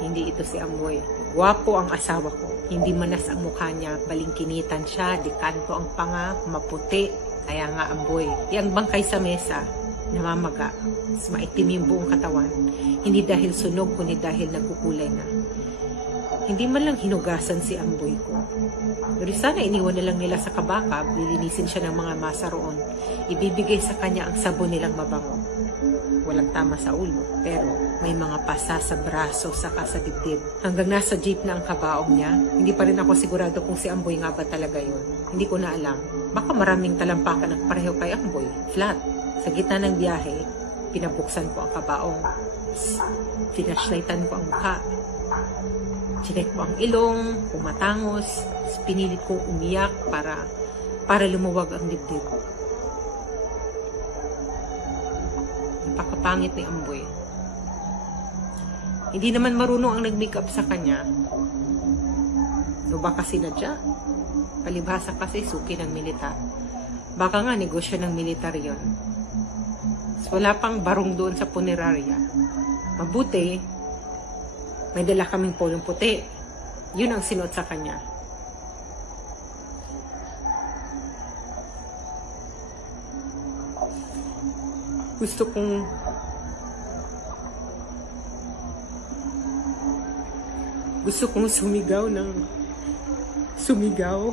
hindi ito si Amboy. Gwapo ang asawa ko. Hindi manas ang mukha niya, balingkinitan siya, dikanto ang panga, maputi. Kaya nga Amboy. Ang bangkay sa mesa, namamaga. Maitim yung buong katawan. Hindi dahil sunog, kundi dahil nagkukulay na. Hindi man lang hinugasan si Amboy ko. Pero sana iniwan na lang nila sa kabakab, lilinisin siya ng mga masa roon. Ibibigay sa kanya ang sabon nilang mabango. Walang tama sa ulo, pero may mga pasa sa braso saka sa dibdib. Hanggang nasa jeep na ang kabaong niya, hindi pa rin ako sigurado kung si Amboy nga ba talaga yun. Hindi ko na alam. Baka maraming talampakan ang pareho kay Amboy. Flat. Sa gitna ng biyahe, pinabuksan ko ang kabaong. Pinashlightan ko ang mukha. Chinek ko ang ilong, pumatangos, pinilit kong umiyak para lumuwag ang dibdib. Napakapangit ni Amboy. Hindi naman marunong ang nag-makeup sa kanya. O baka sinadya? Palibhasa kasi suki ng militar. Baka nga negosyo ng militar yon. So, wala pang barong doon sa punerarya. Mabuti, may dala kaming polong puti. Yun ang sinuot sa kanya. Gusto kong sumigaw ng sumigaw.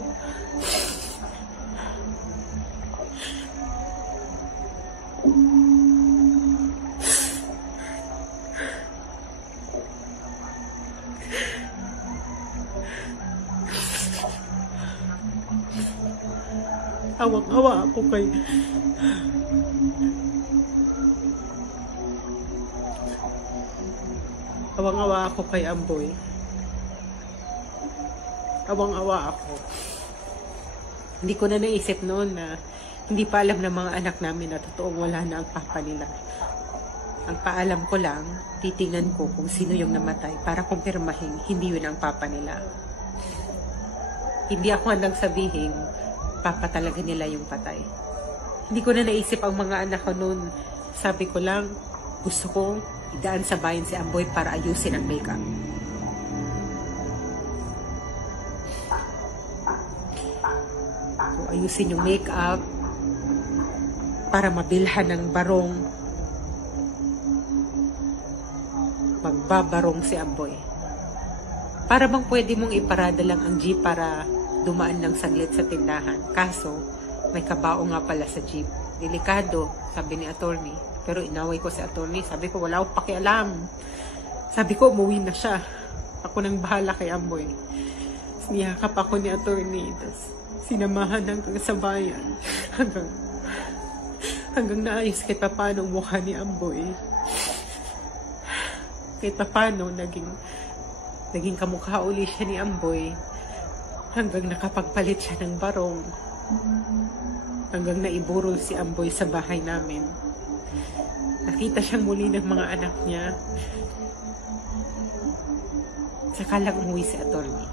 Awang-awa ako kay Amboy. Awang-awa ako. Hindi ko na naisip noon na hindi pa alam ng mga anak namin na totoong wala na ang papa nila. Ang paalam ko lang, titingnan ko kung sino yung namatay para kumpirmahin hindi yun ang papa nila. Hindi ako handang sabihin papa talaga nila yung patay. Hindi ko na naisip ang mga anak ko noon. Sabi ko lang, gusto kong idaan sa bayan si Amboy para ayusin ang makeup. So, ayusin yung makeup para mabilhan ng barong. Magbabarong si Amboy. Para bang pwede mong iparada lang ang jeep para dumaan ng saglit sa tindahan. Kaso, may kabao nga pala sa jeep. Delikado, sabi ni attorney. Pero inaway ko si attorney. Sabi ko, wala akong pakialam. Sabi ko, umuwi na siya. Ako nang bahala kay Amboy. Niyakap ako ni attorney. Tapos, sinamahan hanggang sa bayan. Hanggang naayos kahit paano ang mukha ni Amboy. Kahit paano, naging kamukha uli siya ni Amboy. Hanggang nakapagpalit siya ng barong. Hanggang naiburol si Amboy sa bahay namin. Nakita siyang muli ng mga anak niya. Saka lang umuwi si attorney.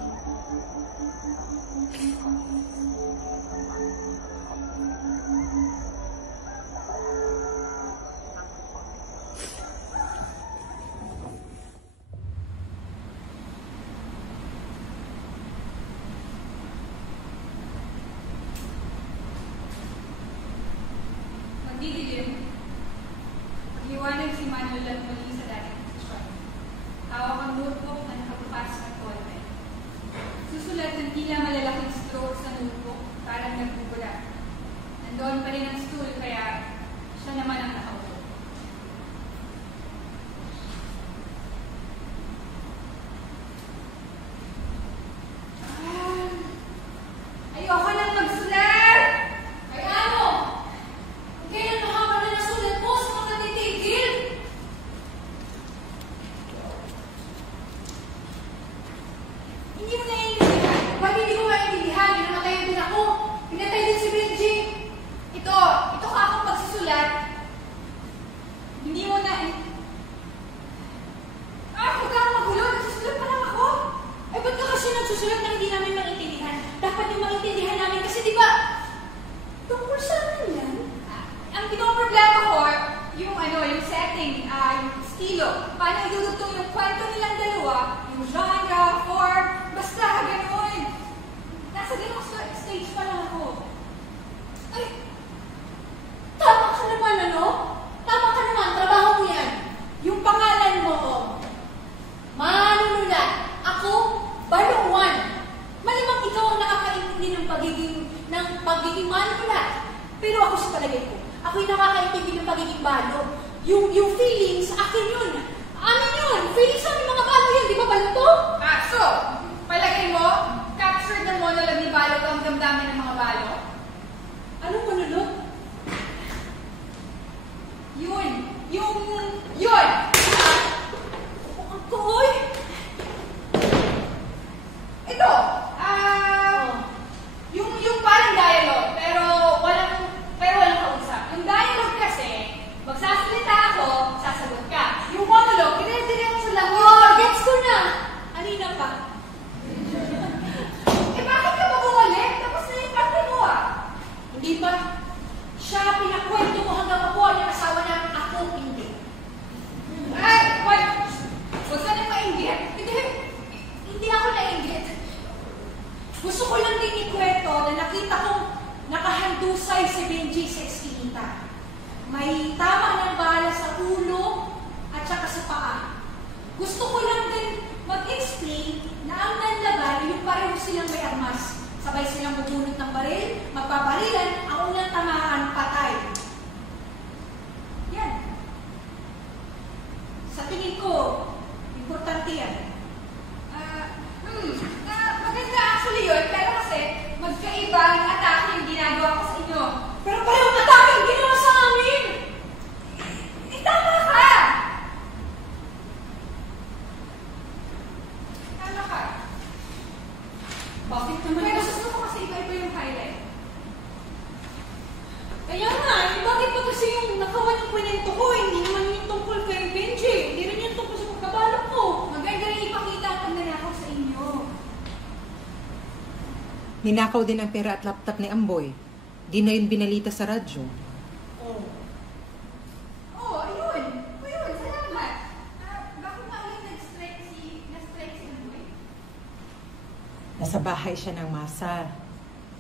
Pero ako sa palagay ko, ako'y nakakaintindi ng pagiging balo. Yung feelings, akin yun. Amin yun. Feelings ng mga balo yun. Di ba balo to? So, palagay mo, captured ng monologue ni Balo ang damdamin ng mga balo? Anong monolog? Yun! Ang koy! Ito! Yung parang dialogue, pero walang kausap. Yung dialogue kasi, magsasalita ako, sasagot ka. Yung monologue, dire-diretso lang yun. Gets ko na! Anina pa. Bakit ka ba bumalik? Tapos na yung parte mo Hindi ba? Siya pinakwento mo hanggang makuha niya asawa namin, ako hindi. Huwag ka nang mainggit. Hindi ako nainggit. Gusto ko lang din ikwento na nakita kong nakahandusay si Benji sa eskinita. May tama ng bala sa ulo at saka sa paa. Gusto ko lang din mag-explain na ang nanlaban yung pareho silang may armas. Sabay silang magbunot ng baril, magpaparilan, ang unang tamaan, patay. Yan. Sa tingin ko, importante yan. Maganda actually yun, pero kasi magkaiba yung atake yung ginagawa ko sa inyo. Pero parehong atake yung ginawa sa amin! Tama ka! Tama ka. Bakit naman? Pero gusto ko kasi iba-iba yung highlight. Kaya nga, bakit ba kasi yung nakawan yung kwento ko? Hindi naman yung tungkol kay Benji. Hindi rin yung tungkol sa pagkabalak ko. Maganda rin ipakita ang pagnanakaw sa inyo. Ninakaw din ang pera at laptop ni Amboy. Di na yun binalita sa radyo. Ayun. Salamat. Bakit nga ulit na-strike si Amboy? Nasa bahay siya ng masa.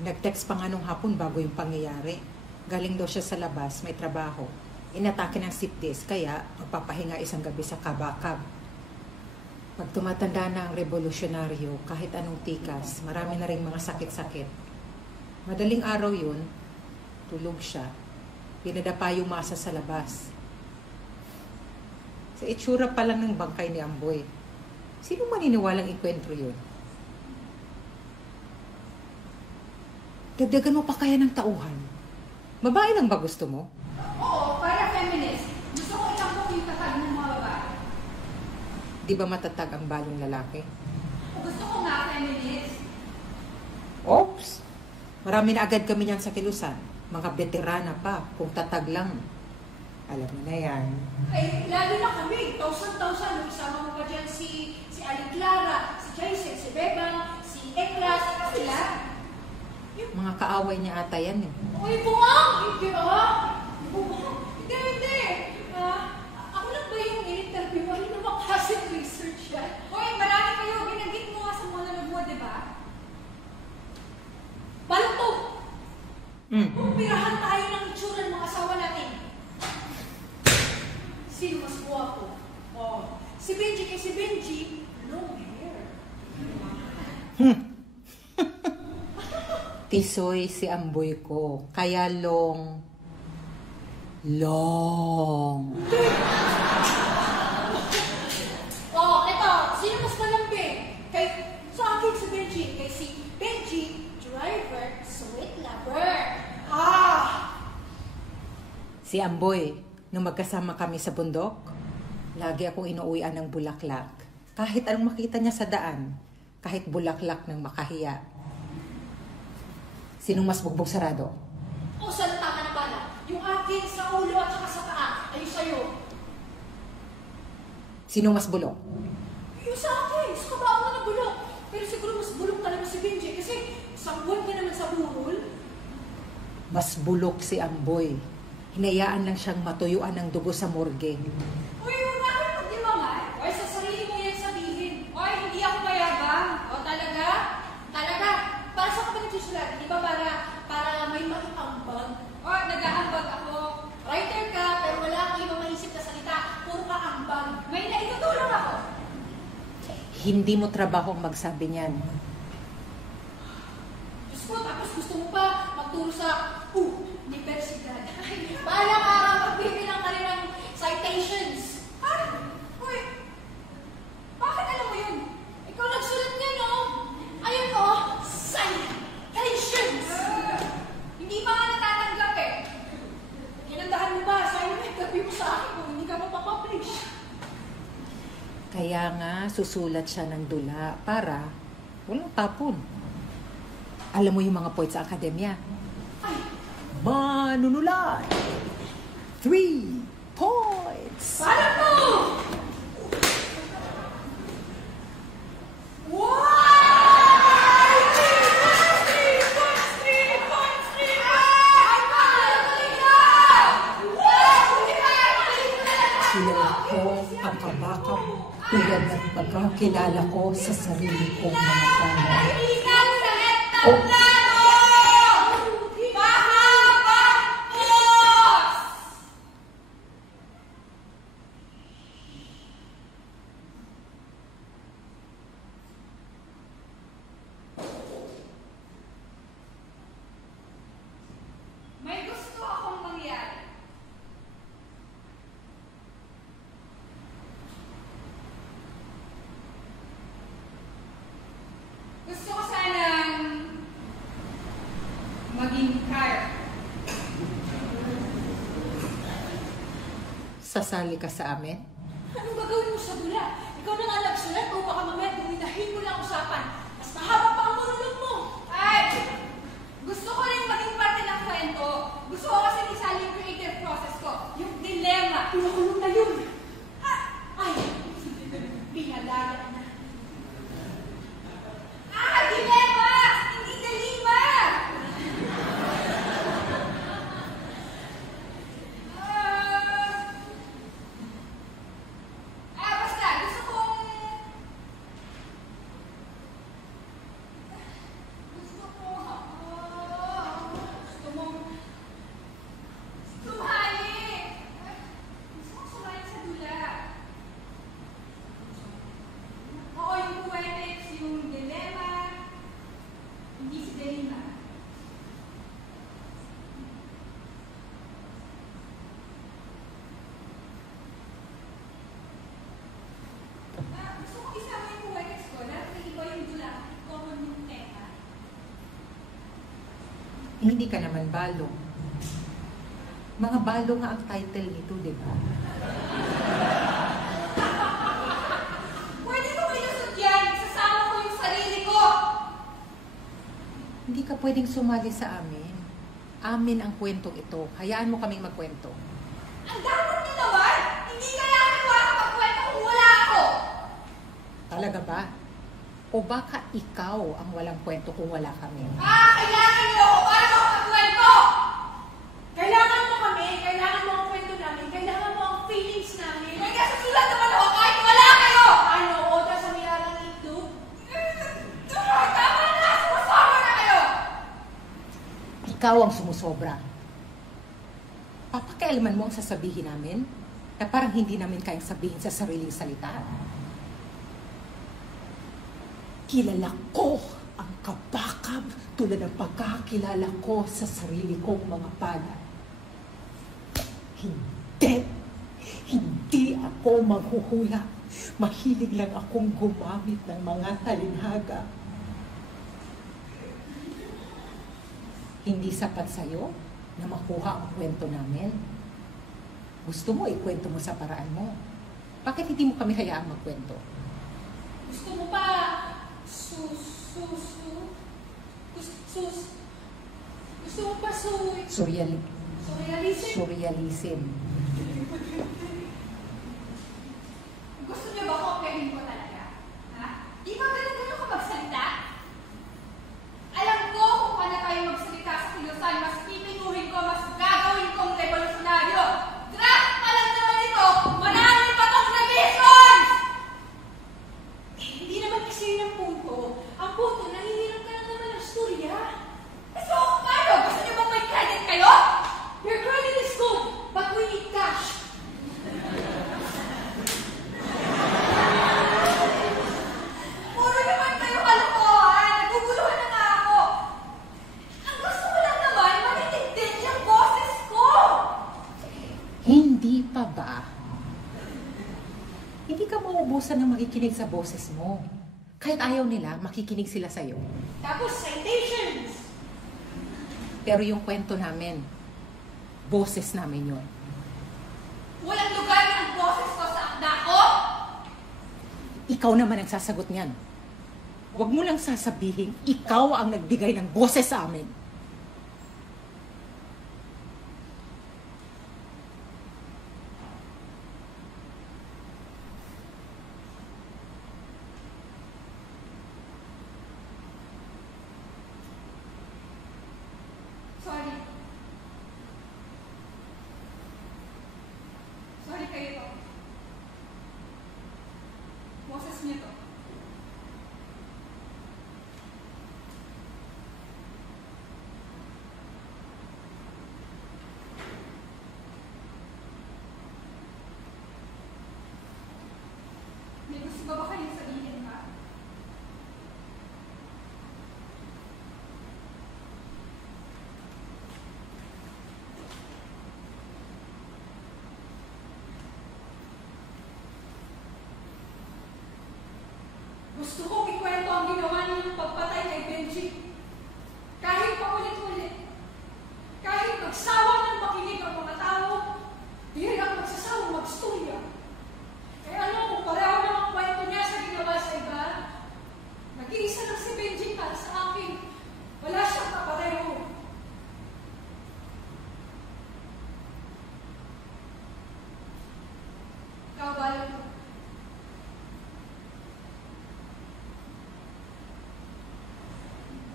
Nag-text pa nga nung hapon bago yung pangyayari. Galing daw siya sa labas, may trabaho. Inatake ng slip disc, kaya magpapahinga isang gabi sa kabakab. Pag tumatanda na ang revolusyonaryo, kahit anong tikas, marami na rin mga sakit-sakit. Madaling araw yun, tulog siya. Pinadapa yung masa sa labas. Sa itsura pa lang ng bangkay ni Amboy. Sino maniniwalang ikwentro yun? Dagdagan mo pa kaya ng tauhan? Babae lang ba gusto mo? Oo, para feminist. Gusto ko itampok yung tatag ng mga babae. Di ba matatag ang balong lalaki? Gusto ko nga feminist. Oops! Marami na agad kami niyan sa kilusan. Mga veterana pa, kung tatag lang. Alam mo na yan. Ay, lalo na kami. Thousand. Isama mo pa dyan si Ali Clara, si Jason, si Bebang, si Eklas, sila. Mga kaaway niya ata yan eh. Uy, bumang! Hindi Hindi. Ako lang ba yung in-interview? Ano namang kasing research yan? Hoy, marami kayo. Binanggit mo nga sa monologue mo, di ba? Balot to! Pirahan tayo ng itsura ng mga asawa natin. Sino mas guwapo? Si Benji kay si Benji, long hair. Tisoy si Amboy ko. Kaya long. Eto, sino mas malambing? Sa akin si Benji. Kay si Benji, driver, sweet lover. Si Amboy, nung magkasama kami sa bundok, lagi akong inuuwian ng bulaklak. Kahit anong makita niya sa daan, kahit bulaklak ng makahiya. Sinong mas bugbog sarado? Salita ka na bala. Yung akin sa ulo at saka sa paa. Ayun sa'yo. Sinong mas bulok? Yung sa akin. Sa kabao mo na bulok. Pero siguro mas bulok talaga si Benji. Kasi isang buwan ka naman sa burol. Mas bulok si Amboy. Hinayaan lang siyang matuyuan ng dugo sa morgue. Uy, bakit magdimangan? Oy, sa sarili mo yan sabihin. Oy, hindi ako mayabang. Talaga? Talaga? Para sa ka nagsusulat? Di ba para may maiambag? Oy, nag-aambag ako. Writer ka, pero wala kang ibang maisip na salita. Puro ka ambag. May naitutulong ako. Hindi mo trabaho ang magsabi niyan. Diyos ko, tapos gusto mo pa magturo sa universo Balang araw, magbibilang ka rin ng citations. Ha? Uy, bakit alam mo yun? Ikaw nagsulat niya, no? Ayun, no? Citations! Hindi pa nga natatanggap eh. Kinandahan mo ba? Assignment, gabi mo sa akin kung hindi ka mapapublish. Kaya nga, susulat siya ng dula para walang tapon. Alam mo yung mga poets sa akademya? Manunulat! 3 points! Paano mo? Kilala ko ang kabakab tulad ng pagkakilala ko sa sarili kong mga plano. Ingat sa nektang Oh. plano! Mahabagos! May gusto akong mangyari. Gusto ko sanang maging character. Sasali ka sa amin? Anong gagawin mo sa dula? Ikaw na nga nagsulat kung baka mamaya duminahin mo lang usapan. Mas mahaba pa ang monolog mo. Ay! Gusto ko rin maging parte ng kwento. Gusto ko kasi isali yung creative process ko. Yung dilemma. Pinakulong na yun. Ay, pinadaya na. Dilemma! Hindi dilema! Basta, gusto kong... Gusto mong... Sumali! Gusto kong sumali sa dula. Oo, yung poetics, yung dilemma, hindi si Delima. Gusto ko isama yung poetics ko na iba yung dula, common yung tema. Hindi ka naman balong. Mga balong nga ang title nito, di ba? Pwede ko ilusot yan, isasama ko yung sarili ko. Hindi ka pwedeng sumali sa amin. Amin ang kwentong ito. Hayaan mo kaming magkwento. Ang dapat nyo naman, hindi kaya ako makakapagkwento kung wala ako. Talaga ba? O baka ikaw ang walang kwento kung wala kami? Kailangan nyo ako para makapagkwento. Kailangan mo kami, kailangan mo ang kwento namin, kailangan mo ang feelings namin. May kasasulat naman ako kahit wala kayo. Ano, oda sa mirarang itlog? Tama na, sumasama na kayo. Ikaw ang sumusobra. Papakialaman mo ang sasabihin namin na parang hindi namin kayang sabihin sa sariling salita. Kilala ko ang kabakab tulad ng pagkakilala ko sa sarili kong mga palad. Hindi ako maghuhula. Mahilig lang akong gumamit ng mga talinhaga. Hindi sapat sa'yo na makuha ang kwento namin. Gusto mo, ikwento mo sa paraan mo. Bakit hindi mo kami hayaang magkwento? Gusto mo pa gusto mo pa surrealism? Surrealism. Gusto niyo ba kopyahin ko talaga? Ha? Di ba ganun-ganun ka magsalita? Alam ko kung paano tayo magsalita sa kilusan, mas pipinuhin ko, mas gagawin kong revolusyonaryo. Draft pa lang naman ito, marami pa tong revisions! Hindi naman kasi yun ang punto. Ang punto, nahihiram ka lang naman ng storya. So, paano? Gusto niyo bang may credit kayo? Your credit is good, but we need cash. ubusan ng makikinig sa boses mo. Kahit ayaw nila, makikinig sila sa'yo. Tapos citations! Pero yung kwento namin, boses namin yun. Walang lugar ng boses ko sa akda ko! Ikaw naman ang sasagot niyan. Huwag mo lang sasabihin, ikaw ang nagbigay ng boses sa amin. Sorry. Sorry kayo to. Boses niyo to. May gusto ba kayong sabihin pa? Gusto kong ikwento ang ginawa niyo ng pagpatay kay Benji. Kahit paulit-ulit, kahit magsawang ng makinig ang mga tao, di rin ako magsasawang magstorya. Kaya ano kung pareho ng ang kwento niya sa ginawa sa iba, nag-iisa lang si Benji para sa akin. Wala siyang kapareho. Ikaw, Balon.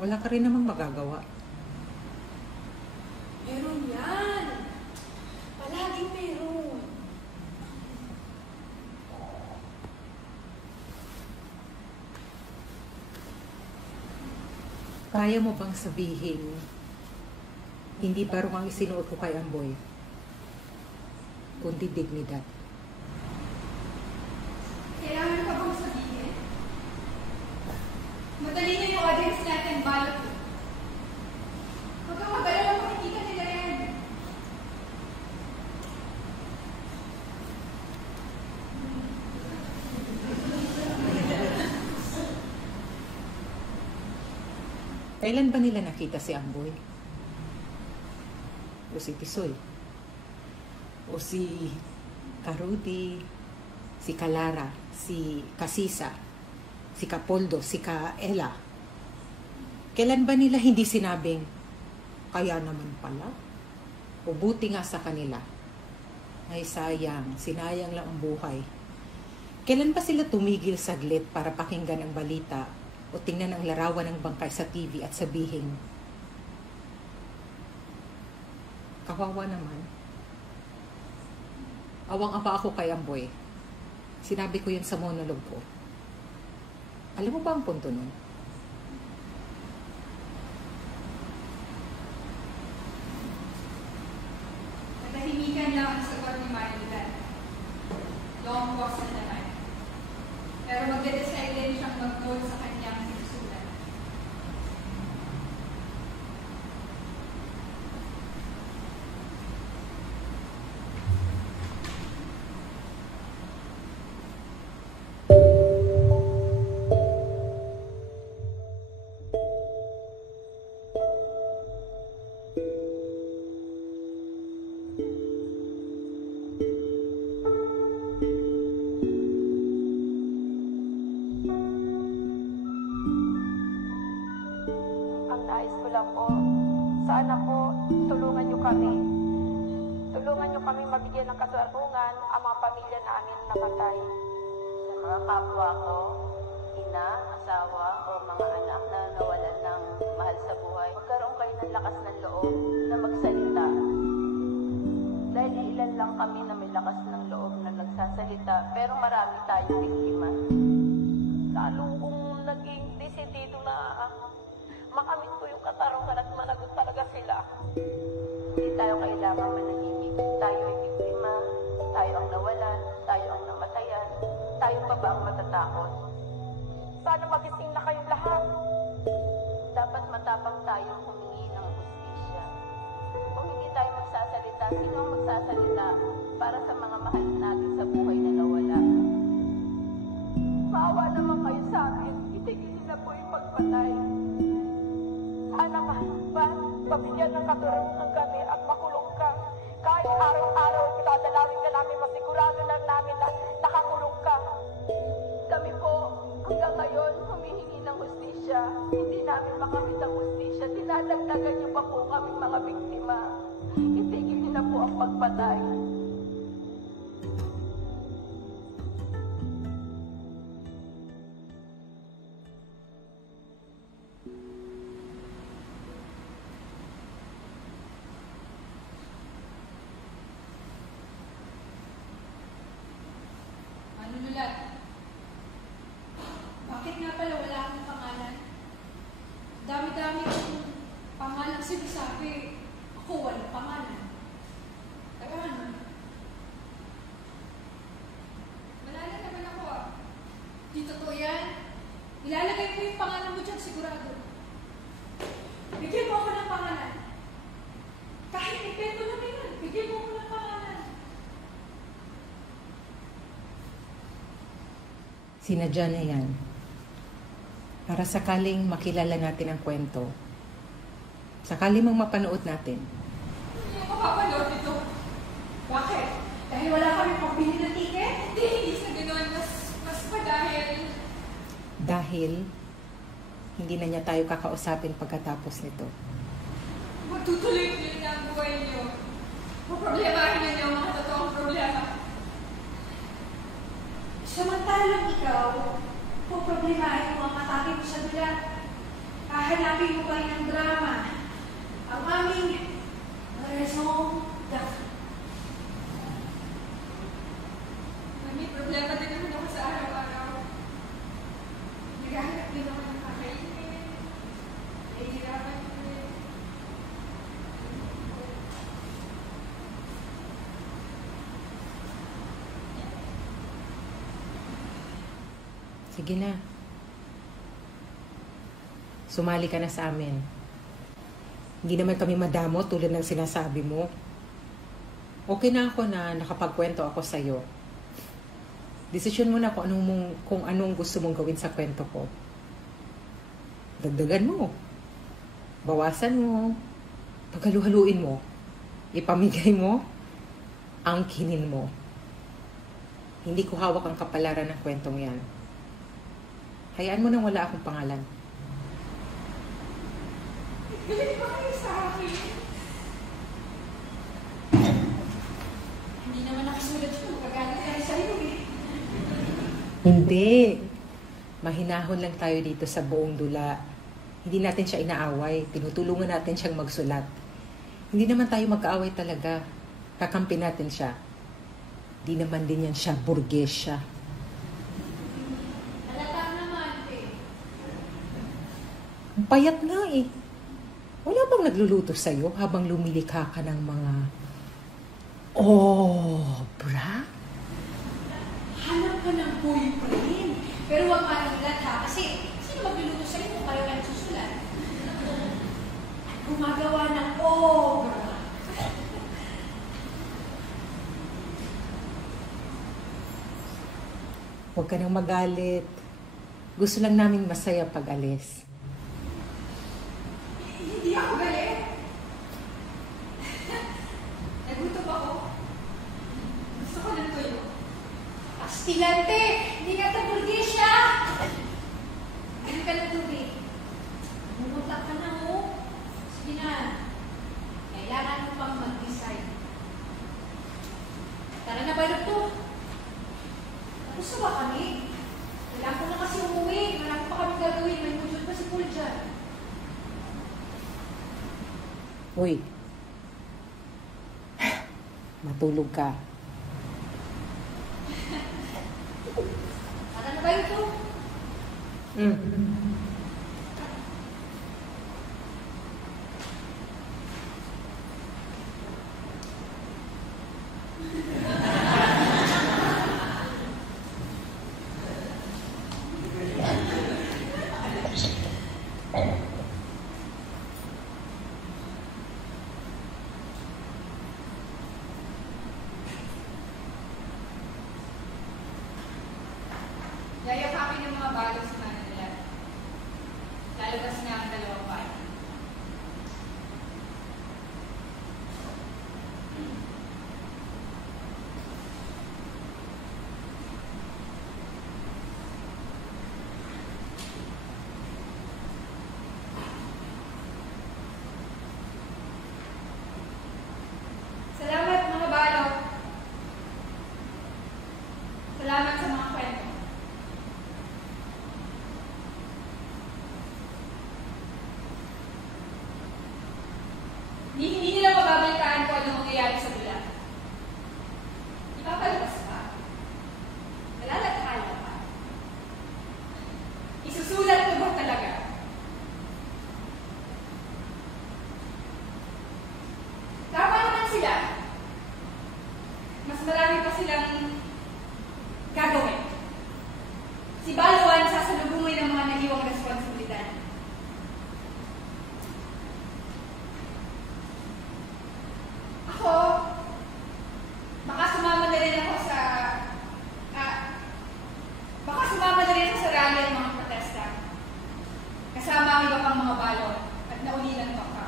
Wala ka rin namang magagawa. Meron yan. Palaging meron. Kaya mo bang sabihin, hindi barong ang isinuot ko kay Amboy, kundi dignidad? Kailangan ka bang sabihin? Madali na yung audience natin, Balot. Huwag kang mag-alala, makikita nila yan. Kailan ba nila nakita si Amboy? O si Tisoy? O si Karudi? Si Kalara? Si Kasisa? Si Kapoldo? Si Kaela? Kailan ba nila hindi sinabing, kaya naman pala? O buti nga sa kanila? Ay sayang, sinayang lang ang buhay. Kailan ba sila tumigil saglit para pakinggan ang balita o tingnan ang larawan ng bangkay sa TV at sabihin, kawawa naman. Awang-awa ako kay Amboy. Sinabi ko yun sa monologue ko. Alam mo ba ang punto nun? Natahimikan lang ang sagot ni Marilan. Long pause na naman. Pero magde-decide din siyang mag-note sa kanyang sinusulat. Ang nais ko lang po, sa anak ko, tulungan niyo kami. Tulungan niyo kami mabigyan ng kaswartungan ang mga pamilya namin na namatay. Sa mga kapwa ko, ina, asawa, o mga anak na nawalan ng mahal sa buhay, magkaroon kayo ng lakas ng loob na magsalita. Dahil ilan lang kami na may lakas ng loob na nagsasalita, pero marami tayong biktima. Lalo kung naging desidido na makamit ko yung katarungan at managot talaga sila. Hindi tayo kailangan manahimik. Tayo ay biktima, tayo ang nawalan, tayo ang namatayan, tayo pa ba ang matatakot? Sana magising na kayong lahat. Dapat matapang tayong humingi ng hustisya. Kung hindi tayo magsasalita, sino ang magsasalita para sa mga mahal natin sa buhay na nawala? mabigyan ng katarungan kami at makulong ka. Kahit araw-araw kita dalawin ka namin, masigurado lang namin na nakakulong ka. Kami po, hanggang ngayon, humihingi ng hustisya. Hindi namin makamit ang hustisya. Dinadagdagan niyo pa po kami mga biktima. Itigil niyo na po ang pagpatay. Ano nulat? Bakit nga pala wala akong pangalan? Dami-dami kong pangalan sinasabi. Ako walang pangalan. Kaya ano? Malala naman ako ah. Di totoo yan. Ilalagay mo yung pangalan mo dyan sigurado. Bigyan mo ako ng pangalan. Kahit ipento na yan, bigyan mo ako ng pangalan. Sinadya na yan. Para sakaling makilala natin ang kwento. Sakaling mang mapanood natin. Hindi ako papanood ito. Bakit? Dahil wala kami pambili ng ticket? Hindi sa ganoon. Mas pa Dahil hindi na niya tayo kakausapin pagkatapos nito. Matutuloy niyo na ang buhay niyo. Problemahin niyo ang mga totoong problema. Samantalang ikaw, problemahin mo ang atake mo sa dula. Hahanapin mo pa rin ang drama. Ang aming raison d'être. May problema din naman ako sa araw-araw. Naghahanap din ako ng kakainin. Nahihirapan ko rin. Sige na. Sumali ka na sa amin. Hindi naman kami madamo tulad ng sinasabi mo. Okay na ako na nakapagkwento ako sa'yo. Desisyon mo na kung anong gusto mong gawin sa kwento ko. Dagdagan mo. Bawasan mo. Paghalu-haluin mo. Ipamigay mo. Angkinin mo. Hindi ko hawak ang kapalaran ng kwentong yan. Hayaan mo nang wala akong pangalan. Galit pa kayo sa akin. Hindi naman nakasulat yun. Magagalit tayo sa'yo eh. Hindi. Mahinahon lang tayo dito sa buong dula. Hindi natin siya inaaway. Tinutulungan natin siyang magsulat. Hindi naman tayo magkaaway talaga. Kakampi natin siya. Hindi naman din yan siya burges siya. Ang payat nga eh. Wala bang nagluluto sa'yo habang lumilikha ka ng mga obra? Hanap ka ng boyfriend. Pero huwag manulat ha. Kasi sino magluluto sa'yo kung kayo lang susulat? Gumagawa ng obra. Huwag ka nang magalit. Gusto lang namin masaya pag alis. Hindi ako galit. Nagutom ako. Gusto ko ng tuyo. Astilante! Hindi ka tabulgi siya! Ano ka ng tubig? Bumutak ka na mo. Sige na. Kailangan mo pang mag-decide. Tara na balot to. Tapos na ba kami? Kailangan ko na kasi umuwi. Marami pa kami gagawin. May mujud pa si Paul dyan. Uy. Matulog ka. Tara na ba ito? Yayakapin ng mga balot sa mga nila. ang mga balon at nauli ng baka.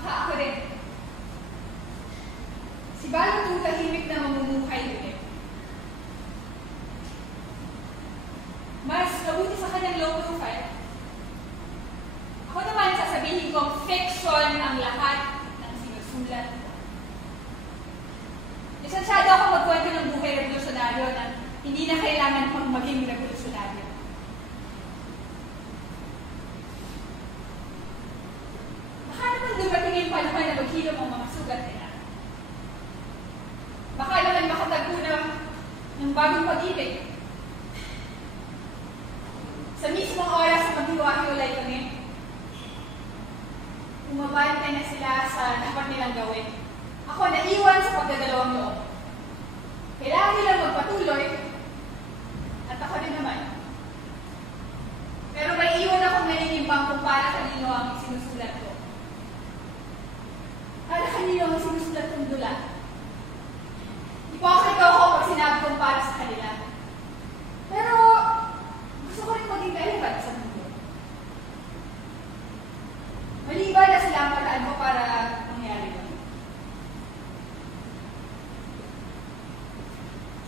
Baka ako rin. Si Balon yung tahimik na mamumuhay ulit. Mas mabuti sa kanyang low profile. Ako naman sasabihin kong fiction ang lahat ng sinusulat ko. Lisensyado ako magkwento ng buhay revolusyonaryo na hindi na kailangan pang maging revolusyonaryo. Baka naman dumating yung panahon na maghilom ang mga sugat nila. Baka naman makatagpo ng bagong pag-ibig. Sa mismong oras na maghiwa-hiwalay kami, umabante na sila sa dapat nilang gawin. Ako naiwan sa pagdadalawang loob. Kailangan nilang magpatuloy, at ako rin naman. Pero may iwan akong naninimbang kung para kanino ang sinusulat ko. Para kanino ang sinusulat kong dula. Hipokrito ako pag sinabi kong para sa kanila. Pero gusto ko rin maging relevant sa mundo. Mali ba na sila ang paraan mo para mangyari yun?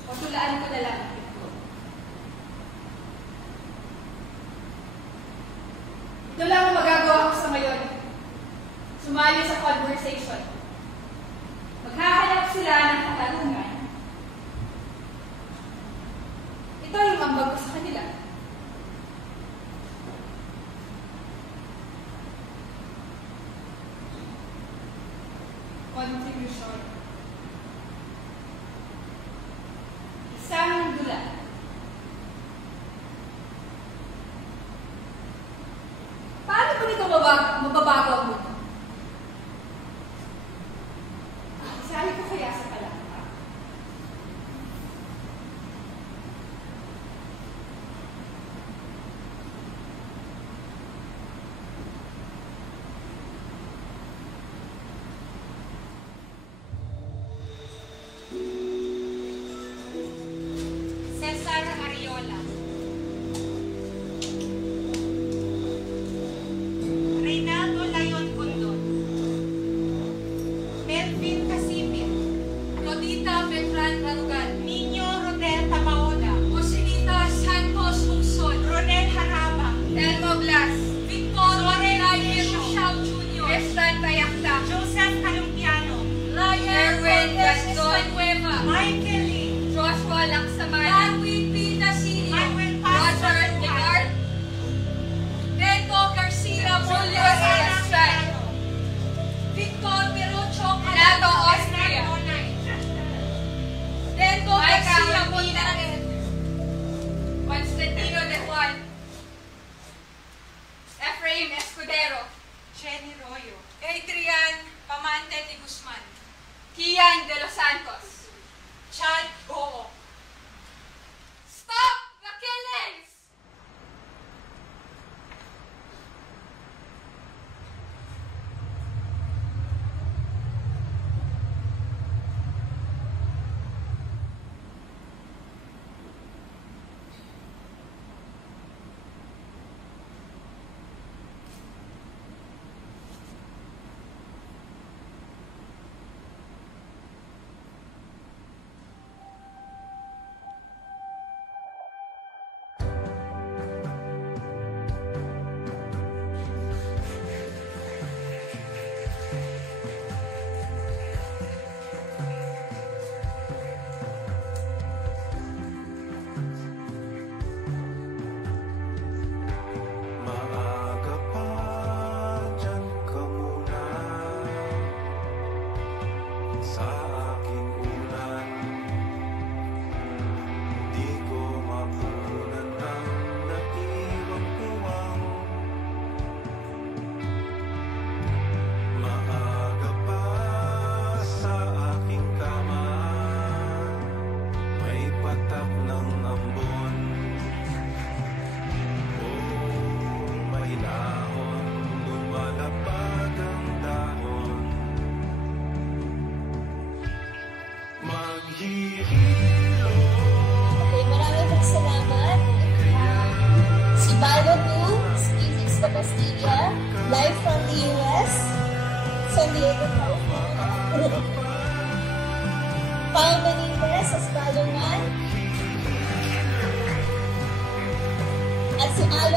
Patulaan ko na lang ang ito. Ito lang ang magagawa ko sa ngayon. Sumali sa conversation. Maghahanap sila ng katanungan. Ito yung ambag ko sa kanila. Contribution. Isang dula. Paano po nito mababago ang mundo? Isali ko kaya sa palangka. Cesar Ariola. Reynaldo Layon Condon. Melvin Casipit. Rodita Beltran Rarugan. Nino Rodel Tabaoda. Joselita Santos Hungson. Ronel Haraba. Elmo Blas. Victor Reyes Shao Jr. Estran Tayakta. Joseph Calumpiano. Erwin Gaston Cueva. Michael Lee. Joshua Laksamana. Darwin P. Nasini. Roger Negard. Neto Garcia Julius Estrada. Victor Perucho Calato Austria. Neto Garcia Montaner. Constantino De Juan. Efraim Escudero. Jenny Royo. Adrian Pamante de Guzman. Kian De Los Santos. Chad Goo. Stop the killings!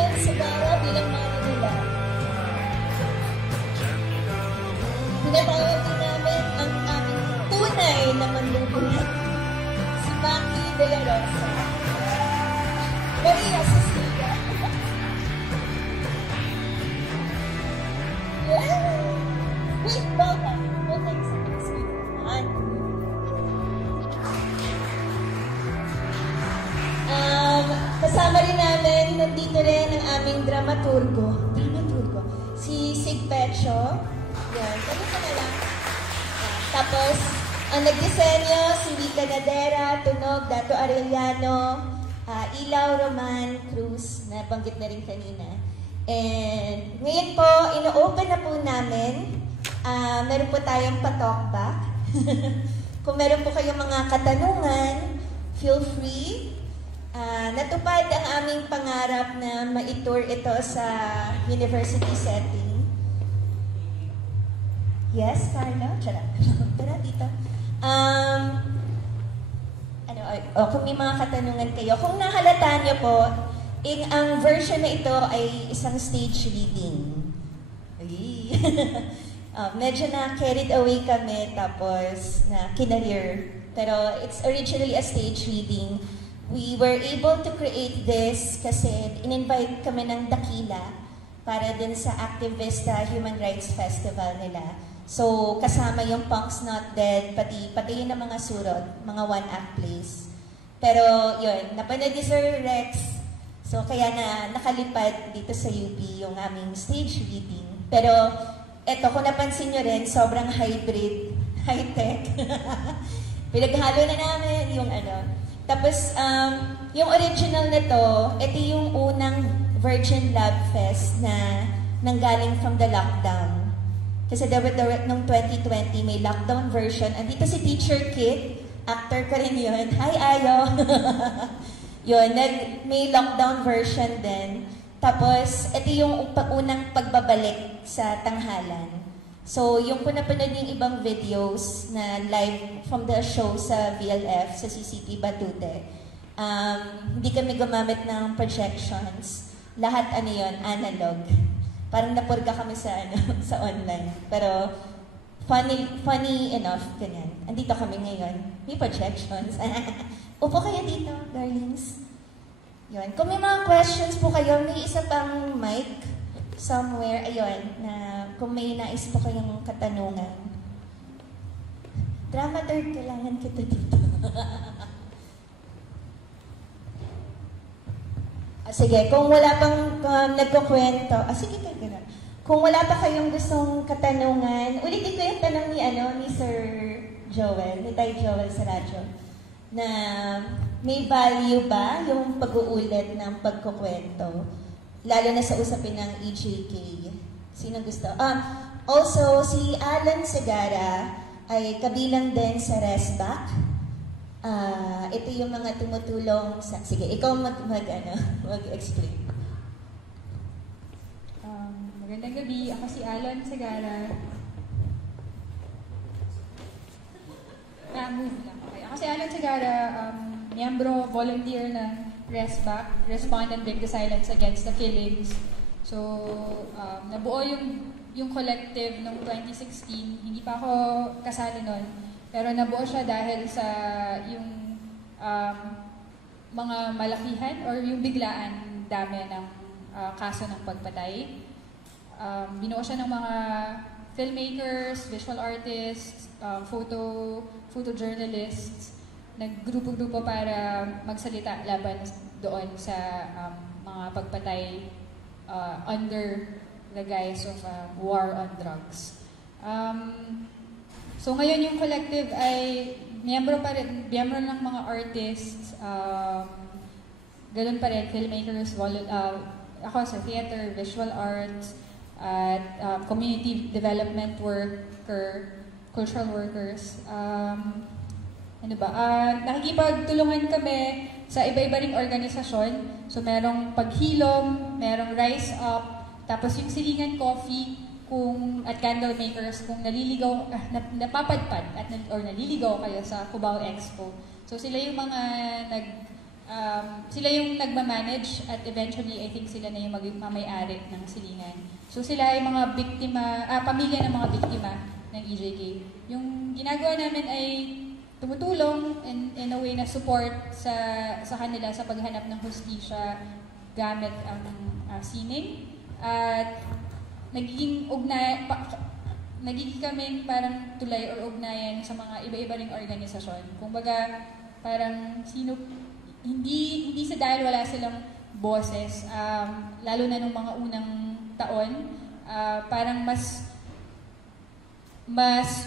Joel Sagara bilang mami nila. Tinatawag din namin ang aming tunay na manlulunod, si Maki De La Rosa. Maria Cecilia. Wait, baka. Okay, sa sweet naman. Kasama rin namin, nandito rin ang aming dramaturgo, si Sig Pecho. Yan, kami ka na lang. Tapos, ang nagdisenyo, si Wika Nadera, Tunog, Dato Arellano, Ilaw Roman Cruz, na banggit na rin kanina. And ngayon po, ino-open na po namin. Meron po tayong pa-talkback. Kung meron po kayong mga katanungan, feel free. Natupad ang aming pangarap na ma-tour ito sa university setting. Yes, Carla? Tara. Tara dito. Kung may mga katanungan kayo, kung nahalata niyo po, ang version na ito ay isang stage reading. Medyo na carried away kami, tapos na kinareer. Pero it's originally a stage reading. We were able to create this kasi in-invite kami ng Dakila para din sa Activista Human Rights Festival nila. So, kasama yung Punks Not Dead, pati yun ng mga surot, mga one-act plays. Pero, yun, napanood ni Sir Rex. So, kaya na nakalipad dito sa UP yung aming stage reading. Pero, eto, kung napansin nyo rin, sobrang hybrid, high-tech. Pinaghalo na namin yung ano. Tapos, yung original na to, ito yung unang Virgin Lab Fest na nanggaling from the lockdown. Kasi nung 2020, may lockdown version. Andito si Teacher Kit, actor ka rin yun. Hi, Ayo! Yun, may lockdown version din. Tapos, ito yung unang pagbabalik sa tanghalan. So, yung kung napanood yung ibang videos na live from the show sa VLF, sa CCP Batute, hindi kami gumamit ng projections. Lahat ano yun, analog. Parang napurga kami sa sa online. Pero funny enough, ganyan. Andito kami ngayon. May projections. Upo kayo dito, darlings. Yun. Kung may mga questions po kayo, may isa pang mic somewhere, ayun, na kung may nais po kayong katanungan. Dramaturg, kailangan kita dito. Sige, kung wala pang nagkukwento, sige ka gano'n. Kung wala pa kayong gustong katanungan, ulitin ko yung tanong ni Sir Joel, ni Tay Joel sa radyo, na may value ba yung pag-uulit ng pagkukwento? Lalo na sa usapin ng EJK. Sino gusto? Also, si Alan Segara ay kabilang din sa RESBAC. Ito yung mga tumutulong sa... Sige, ikaw mag-explain. Magandang gabi. Ako si Alan Segara. Move lang. Okay. Ako si Alan Segara, miyembro, volunteer ng RESBAC, Respond and Break the Silence Against the Killings. So, nabuo yung collective noong 2016. Hindi pa ako kasali nun. Pero nabuo siya dahil sa yung mga malakihan or yung biglaan dami ng kaso ng pagpatay. Binuo siya ng mga filmmakers, visual artists, photojournalists, naggrupo-grupo para magsalita laban doon sa mga pagpatay under the guise of war on drugs. So ngayon yung collective ay miyembro ng mga artists, ganun pa rin, filmmakers, ako sa theater, visual arts, at community development worker, cultural workers. Nakikipagtulungan kami sa iba-iba ring organisasyon. So, merong Paghilom, merong Rise Up, tapos yung Silingan Coffee, at Candle Makers, kung napapadpad or naliligaw kayo sa Cubao Expo. So, sila yung mga sila yung nagmamanage at eventually I think sila na yung mamay-ari ng silingan. So sila ay mga biktima, pamilya ng mga biktima ng EJK. Yung ginagawa namin ay tumutulong in a way na support sa kanila sa paghanap ng hustisya gamit ang sining. At nagiging kaming parang tulay or ugnayan sa mga iba-iba ring organisasyon. Kumbaga, parang hindi sa dahil wala silang boses, lalo na nung mga unang taon, parang mas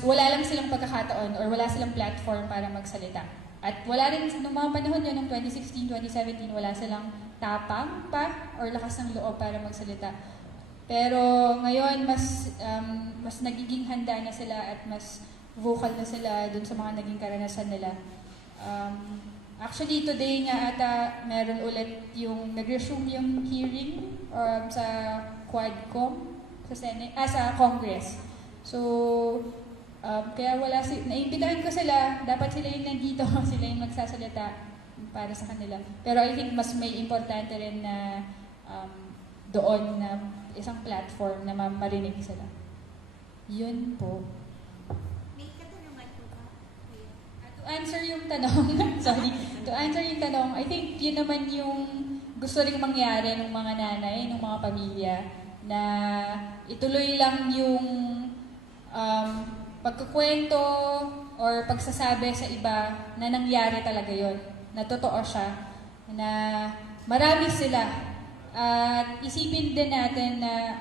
wala lang silang pagkakataon or wala silang platform para magsalita. At wala rin, nung mga panahon yun, ng 2016, 2017, wala silang tapang pa or lakas ng loob para magsalita. Pero ngayon, mas nagiging handa na sila at mas vocal na sila dun sa mga naging karanasan nila. Actually, today nga ata meron ulit yung nag-resume yung hearing sa Quadcom, sa Congress. So, kaya naimbitahan ko sila, dapat sila yung nandito, sila yung magsasalita para sa kanila. Pero I think mas may importante rin na doon na isang platform na marinig sila. Yun po. May katanungan po ba? To answer yung tanong, I think yun naman yung gusto ring mangyari ng mga nanay, ng mga pamilya, na ituloy lang yung pagkukwento or pagsasabi sa iba na nangyari talaga yon, na totoo siya, na marami sila. At isipin din natin na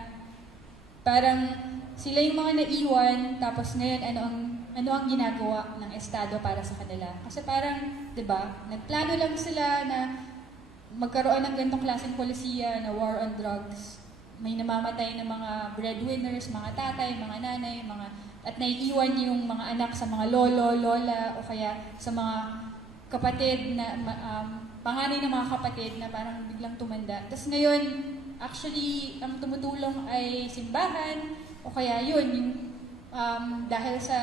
parang sila yung mga naiwan, tapos ngayon ano ang ginagawa ng Estado para sa kanila. Kasi parang, di ba, nagplano lang sila na magkaroon ng ganitong klaseng polisiya na war on drugs. May namamatay ng mga breadwinners, mga tatay, mga nanay, at naiiwan yung mga anak sa mga lolo, lola, o kaya sa mga kapatid na panganay ng mga kapatid na parang biglang tumanda. Tapos ngayon, actually, ang tumutulong ay simbahan, o kaya yun, dahil sa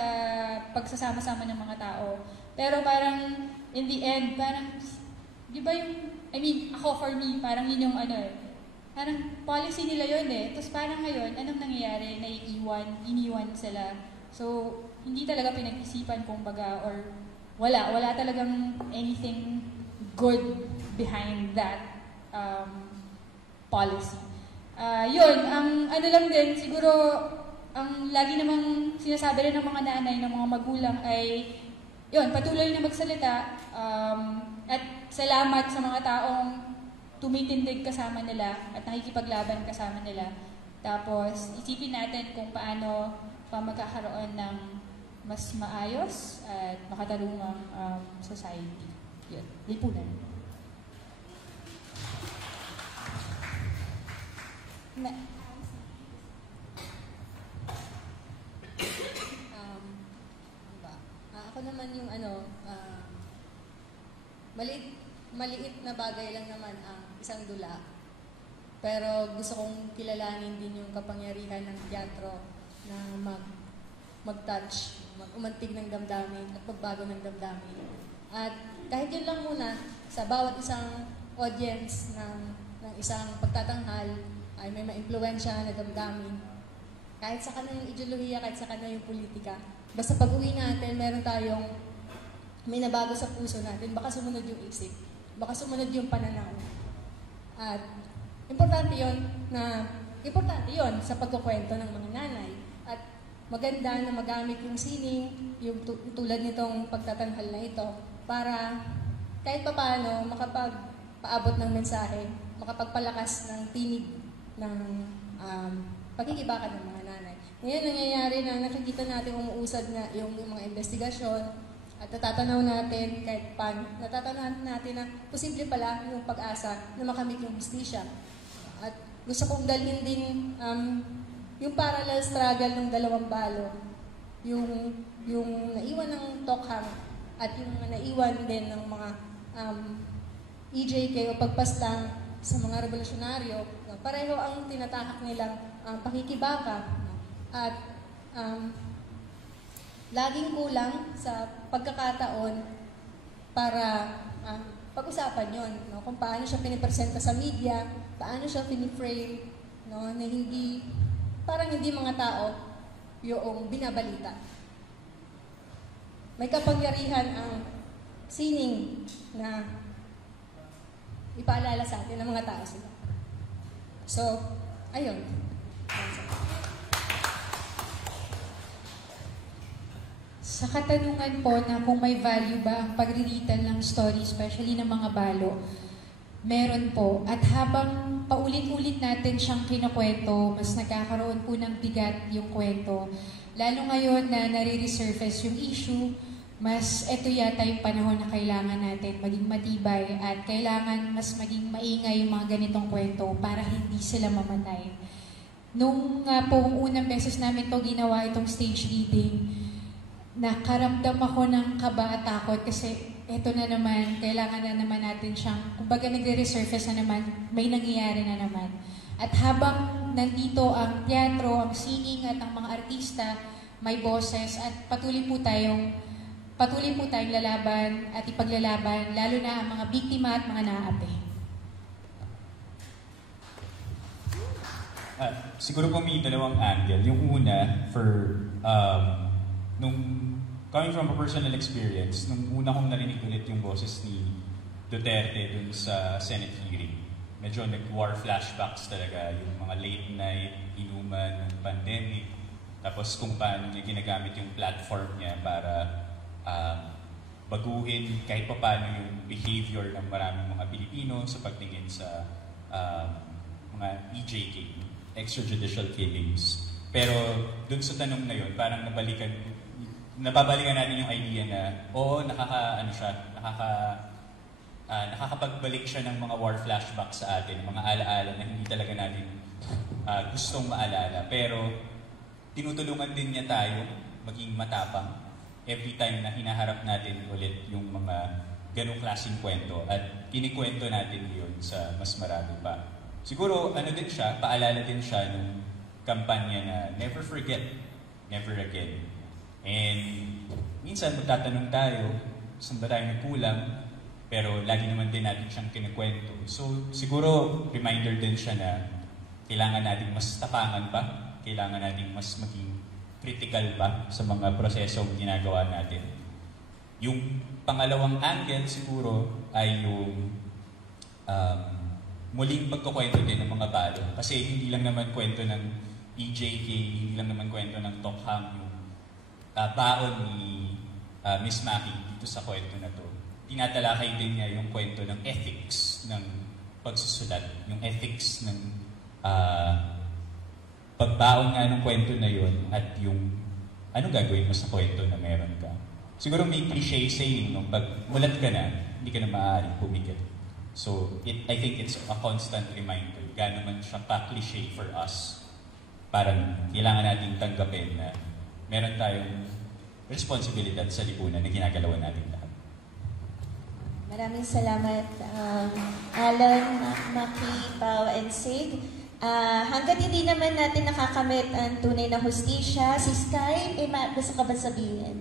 pagsasama-sama ng mga tao. Pero parang, in the end, parang, di ba yung, ako for me, parang yun yung parang policy nila yun Tapos parang ngayon, anong nangyayari? Iniwan sila. So, hindi talaga pinag-isipan kumbaga, or wala talagang anything good behind that policy. Yun, ang lang din, siguro, ang lagi namang sinasabi rin ng mga nanay, ng mga magulang ay, yun, patuloy na magsalita, at salamat sa mga taong tumitindig kasama nila at nakikipaglaban kasama nila. Tapos, isipin natin kung paano pa magkakaroon ng mas maayos at makatarungang society. Yun, lipunan. Ako naman yung maliit na bagay lang naman ang isang dula. Pero gusto kong kilalanin din yung kapangyarihan ng teatro na mag-touch, umantig ng damdamin at pagbago ng damdamin. At kahit yun lang muna, sa bawat isang audience ng isang pagtatanghal ay may ma-impluwensya na damdamin. Kahit sa kanila yung ideolohiya, kahit sa kanila yung politika. Basta pag-uwi natin, may nabago sa puso natin, baka sumunod yung isip, baka sumunod yung pananaw. At importante yon sa pagkukwento ng mga nanay. At maganda na magamit yung sining, yung tulad nitong pagtatanghal na ito, para kahit papaano makapagpaabot ng mensahe, makapagpalakas ng tinig ng pagkikibaka ng mga nanay. Ngayon nangyayari na nakikita natin umuusad na yung mga investigasyon at natatanaw natin kahit paano, natatanaw natin na posible pala yung pag-asa na makamit yung hustisya. At gusto kong dalhin din yung parallel struggle ng dalawang balo, yung naiwan ng Tokhang at yung naiwan din ng mga EJK o pagpaslang sa mga revolusyonaryo. Pareho ang tinatahak nilang pakikibaka at laging kulang sa pagkakataon para pag-usapan yon, no? Kung paano siya pinipresenta sa media, paano siya piniframe, no? Na hindi, parang hindi mga tao yung binabalita. May kapangyarihan ang sining na ipaalala sa atin ng mga tao sila. So, ayun. Sa katanungan po na kung may value ba ang pagre-retell ng story, especially ng mga balo, meron po. At habang paulit-ulit natin siyang kinukwento, mas nagkakaroon po ng bigat yung kwento. Lalo ngayon na nare-resurface yung issue, mas ito yata yung panahon na kailangan natin maging matibay at kailangan mas maging maingay yung mga ganitong kwento para hindi sila mamatay. Nung pong unang beses namin to ginawa itong stage reading, nakaramdam ako ng kaba at takot kasi ito na naman, kailangan na naman natin siyang, kumbaga nagre-resurface na naman, may nangyayari na naman. At habang nandito ang teatro, ang singing at ang mga artista, may boses at patuloy po tayong lalaban at ipaglalaban, lalo na ang mga biktima at mga naaapi. Siguro po may dalawang angle. Yung una, coming from a personal experience, nung una kong narinig ulit yung boses ni Duterte dun sa Senate hearing, medyo nag-war flashbacks talaga, yung mga late night, inuman ng pandemic, tapos kung paano niya ginagamit yung platform niya para baguhin kahit pa paano yung behavior ng maraming mga Pilipino sa pagtingin sa mga EJK, extrajudicial killings. Pero dun sa tanong na yun, parang nababalikan natin yung idea na oo, nakakapagbalik siya ng mga war flashbacks sa atin, mga alaala na hindi talaga natin gustong maalala. Pero tinutulungan din niya tayo maging matapang every time na hinaharap natin ulit yung mga ganong klaseng kwento at kinikwento natin yun sa mas marami pa. Siguro din siya, paalala din siya nung kampanya na never forget, never again. And minsan magtatanong tayo, saan ba tayo nagkulang? Pero lagi naman din natin siyang kinikwento. So siguro reminder din siya na kailangan natin mas tapangan pa, kailangan natin mas maging critical pa sa mga prosesong ginagawa natin. Yung pangalawang angle siguro ay yung muling pagkukwento din ng mga balo. Kasi hindi lang naman kwento ng EJK, hindi lang naman kwento ng Tokhang yung baon ni Miss Maki dito sa kwento na to. Tinatalakay din niya yung kwento ng ethics ng pagsusulat, yung ethics ng pagbaon nga ng kwento na yun at yung anong gagawin mo sa kwento na meron ka. Siguro may cliche saying, no? Pag mulat ka na, hindi ka na maaaring pumikit. So, I think it's a constant reminder. Gano'n man siya pa-cliche for us. Parang kailangan nating tanggapin na meron tayong responsibilidad sa lipunan na ginagalawan natin lahat. Maraming salamat, Alan, Maki, Pao, and Sig. Hanggat hindi naman natin nakakamit ang tunay na hustisya, si Sky, gusto ka ba sabihin?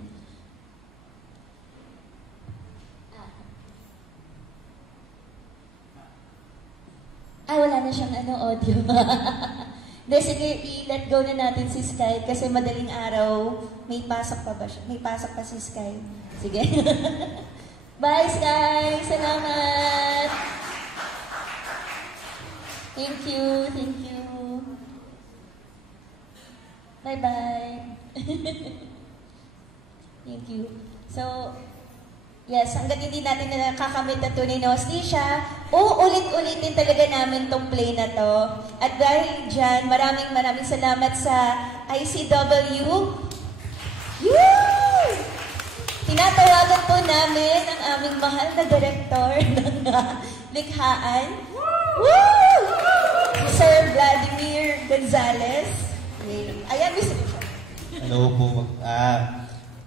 Wala na siyang audio. De, sige, i-let go na natin si Sky kasi madaling araw, may pasok pa ba siya? May pasok pa si Sky. Sige. Bye, Sky! Salamat! Thank you, thank you. Bye-bye. Thank you. So, yes, hanggat hindi natin na nakakamit na tunay na hustisya, uulit-ulitin talaga namin tong play na to. At dahil dyan, maraming salamat sa ICW. Woo! Tinatawagan po namin ang aming mahal na director ng likhaan. Woo! Sir Vladimir Gonzalez. Ayan, gusto ko siya. Hello po.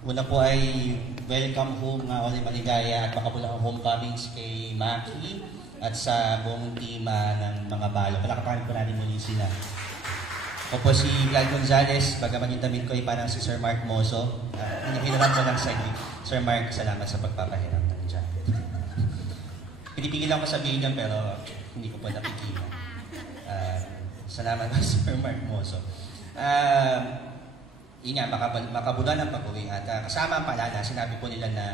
Una po ay welcome home nga ulit maligaya at makapulang homecomings kay Maki at sa buong team ng mga balo. Palakpakan po natin muli sila. Ako po si Vlad Gonzalez, bagaman yung damit ko ay parang si Sir Mark Mozo. Hinihiram ko lang sa inyo. Sir Mark, salamat sa pagpapahiram ng jacket. Pinipigilan ko sabihin yan pero hindi ko pa napigilan. Salamat po Sir Mark Moso. Yun nga, makabulan ang pag-uwi. At kasama ang paalala, sinabi po nila na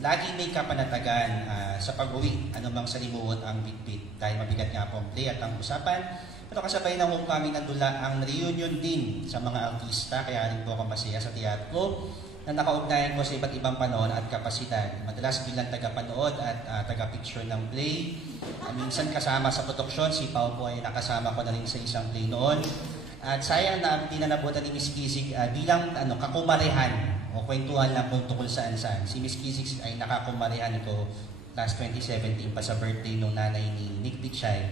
lagi may kapanatagan sa pag-uwi. Anumang salimuot ang bitbit dahil mabigat nga po ang play at ang usapan. Pero kasabay ng homecoming ng dula ang reunion din sa mga artista. Kaya rin po ako masaya sa teatro na nakaugnayan ko sa iba't ibang panahon at kapasidad. Madalas bilang tagapanood at taga-picture ng play. Minsan kasama sa produksyon, si Pao po ay nakasama ko na rin sa isang play noon. At sayang na hindi na nabutan ni Miss Kisig bilang kakumarehan o kwentuhan lang kung tukol saan-saan. Si Miss Kisig ay nakakumarehan ko last 2017 pa sa birthday ng nanay ni Nick Pichay.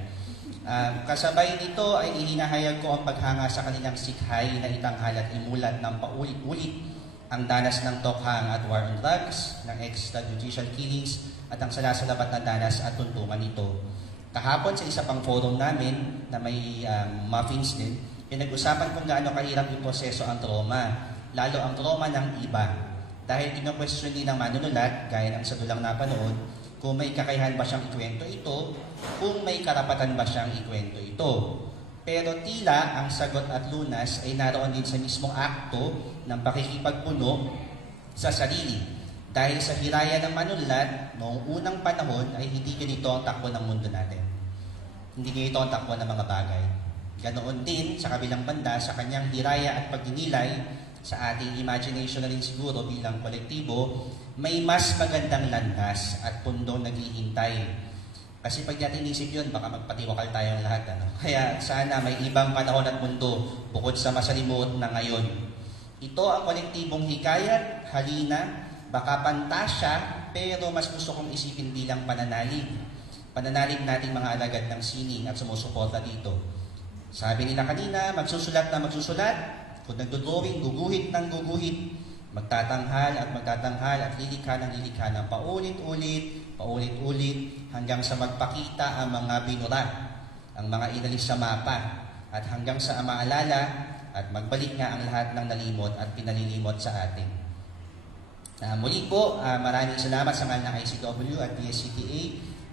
Kasabay nito ay ihinahayag ko ang paghanga sa kanilang sikhay na itanghal at imulat ng paulit-ulit ang danas ng tokhang at war on drugs, ng extrajudicial killings at ang salasalabat na danas at tuntungan nito. Kahapon sa isa pang forum namin na may muffins din, pinag-usapan kung gaano kahirap iproseso ang trauma, lalo ang trauma ng iba. Dahil ino-question din ng manunulat, gaya ng sa dulang napanood, kung may kakayahan ba siyang ikwento ito, kung may karapatan ba siyang ikwento ito. Pero tila ang sagot at lunas ay naroon din sa mismong akto ng pakikipagpuno sa sarili. Dahil sa hiraya ng manunulat, noong unang panahon ay hindi ganito ang takbo ng mundo natin. Hindi ganito ang takbo ng mga bagay. Ganoon din sa kabilang banda sa kanyang hiraya at pagdinilay sa ating imagination na rin siguro bilang kolektibo, may mas magandang landas at pundong naghihintay. Kasi pag natin inisip yun, baka magpatiwakal tayong lahat. Kaya sana may ibang panahon at mundo bukod sa masalimuot na ngayon. Ito ang kolektibong hikayat, halina, baka pantasya, pero mas gusto kong isipin bilang pananalig. Pananalig nating mga alagad ng sining at sumusuporta dito. Sabi nila kanina, magsusulat na magsusulat, kung nagdodrawing, guguhit ng guguhit, magtatanghal at lilikha ng paulit-ulit, hanggang sa magpakita ang mga binura, ang mga inalis sa mapa, at hanggang sa maalala at magbalik nga ang lahat ng nalimot at pinalilimot sa atin. Muli po, maraming salamat sa ngalan ng ICW at PSCTA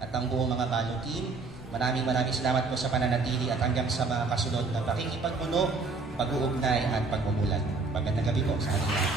at ang buong mga Balo team. Maraming salamat po sa pananatili at hanggang sa mga kasunod na pakikipagpuno, pag-uugnay at pagmumulat. Magandang gabi po sa ating lahat.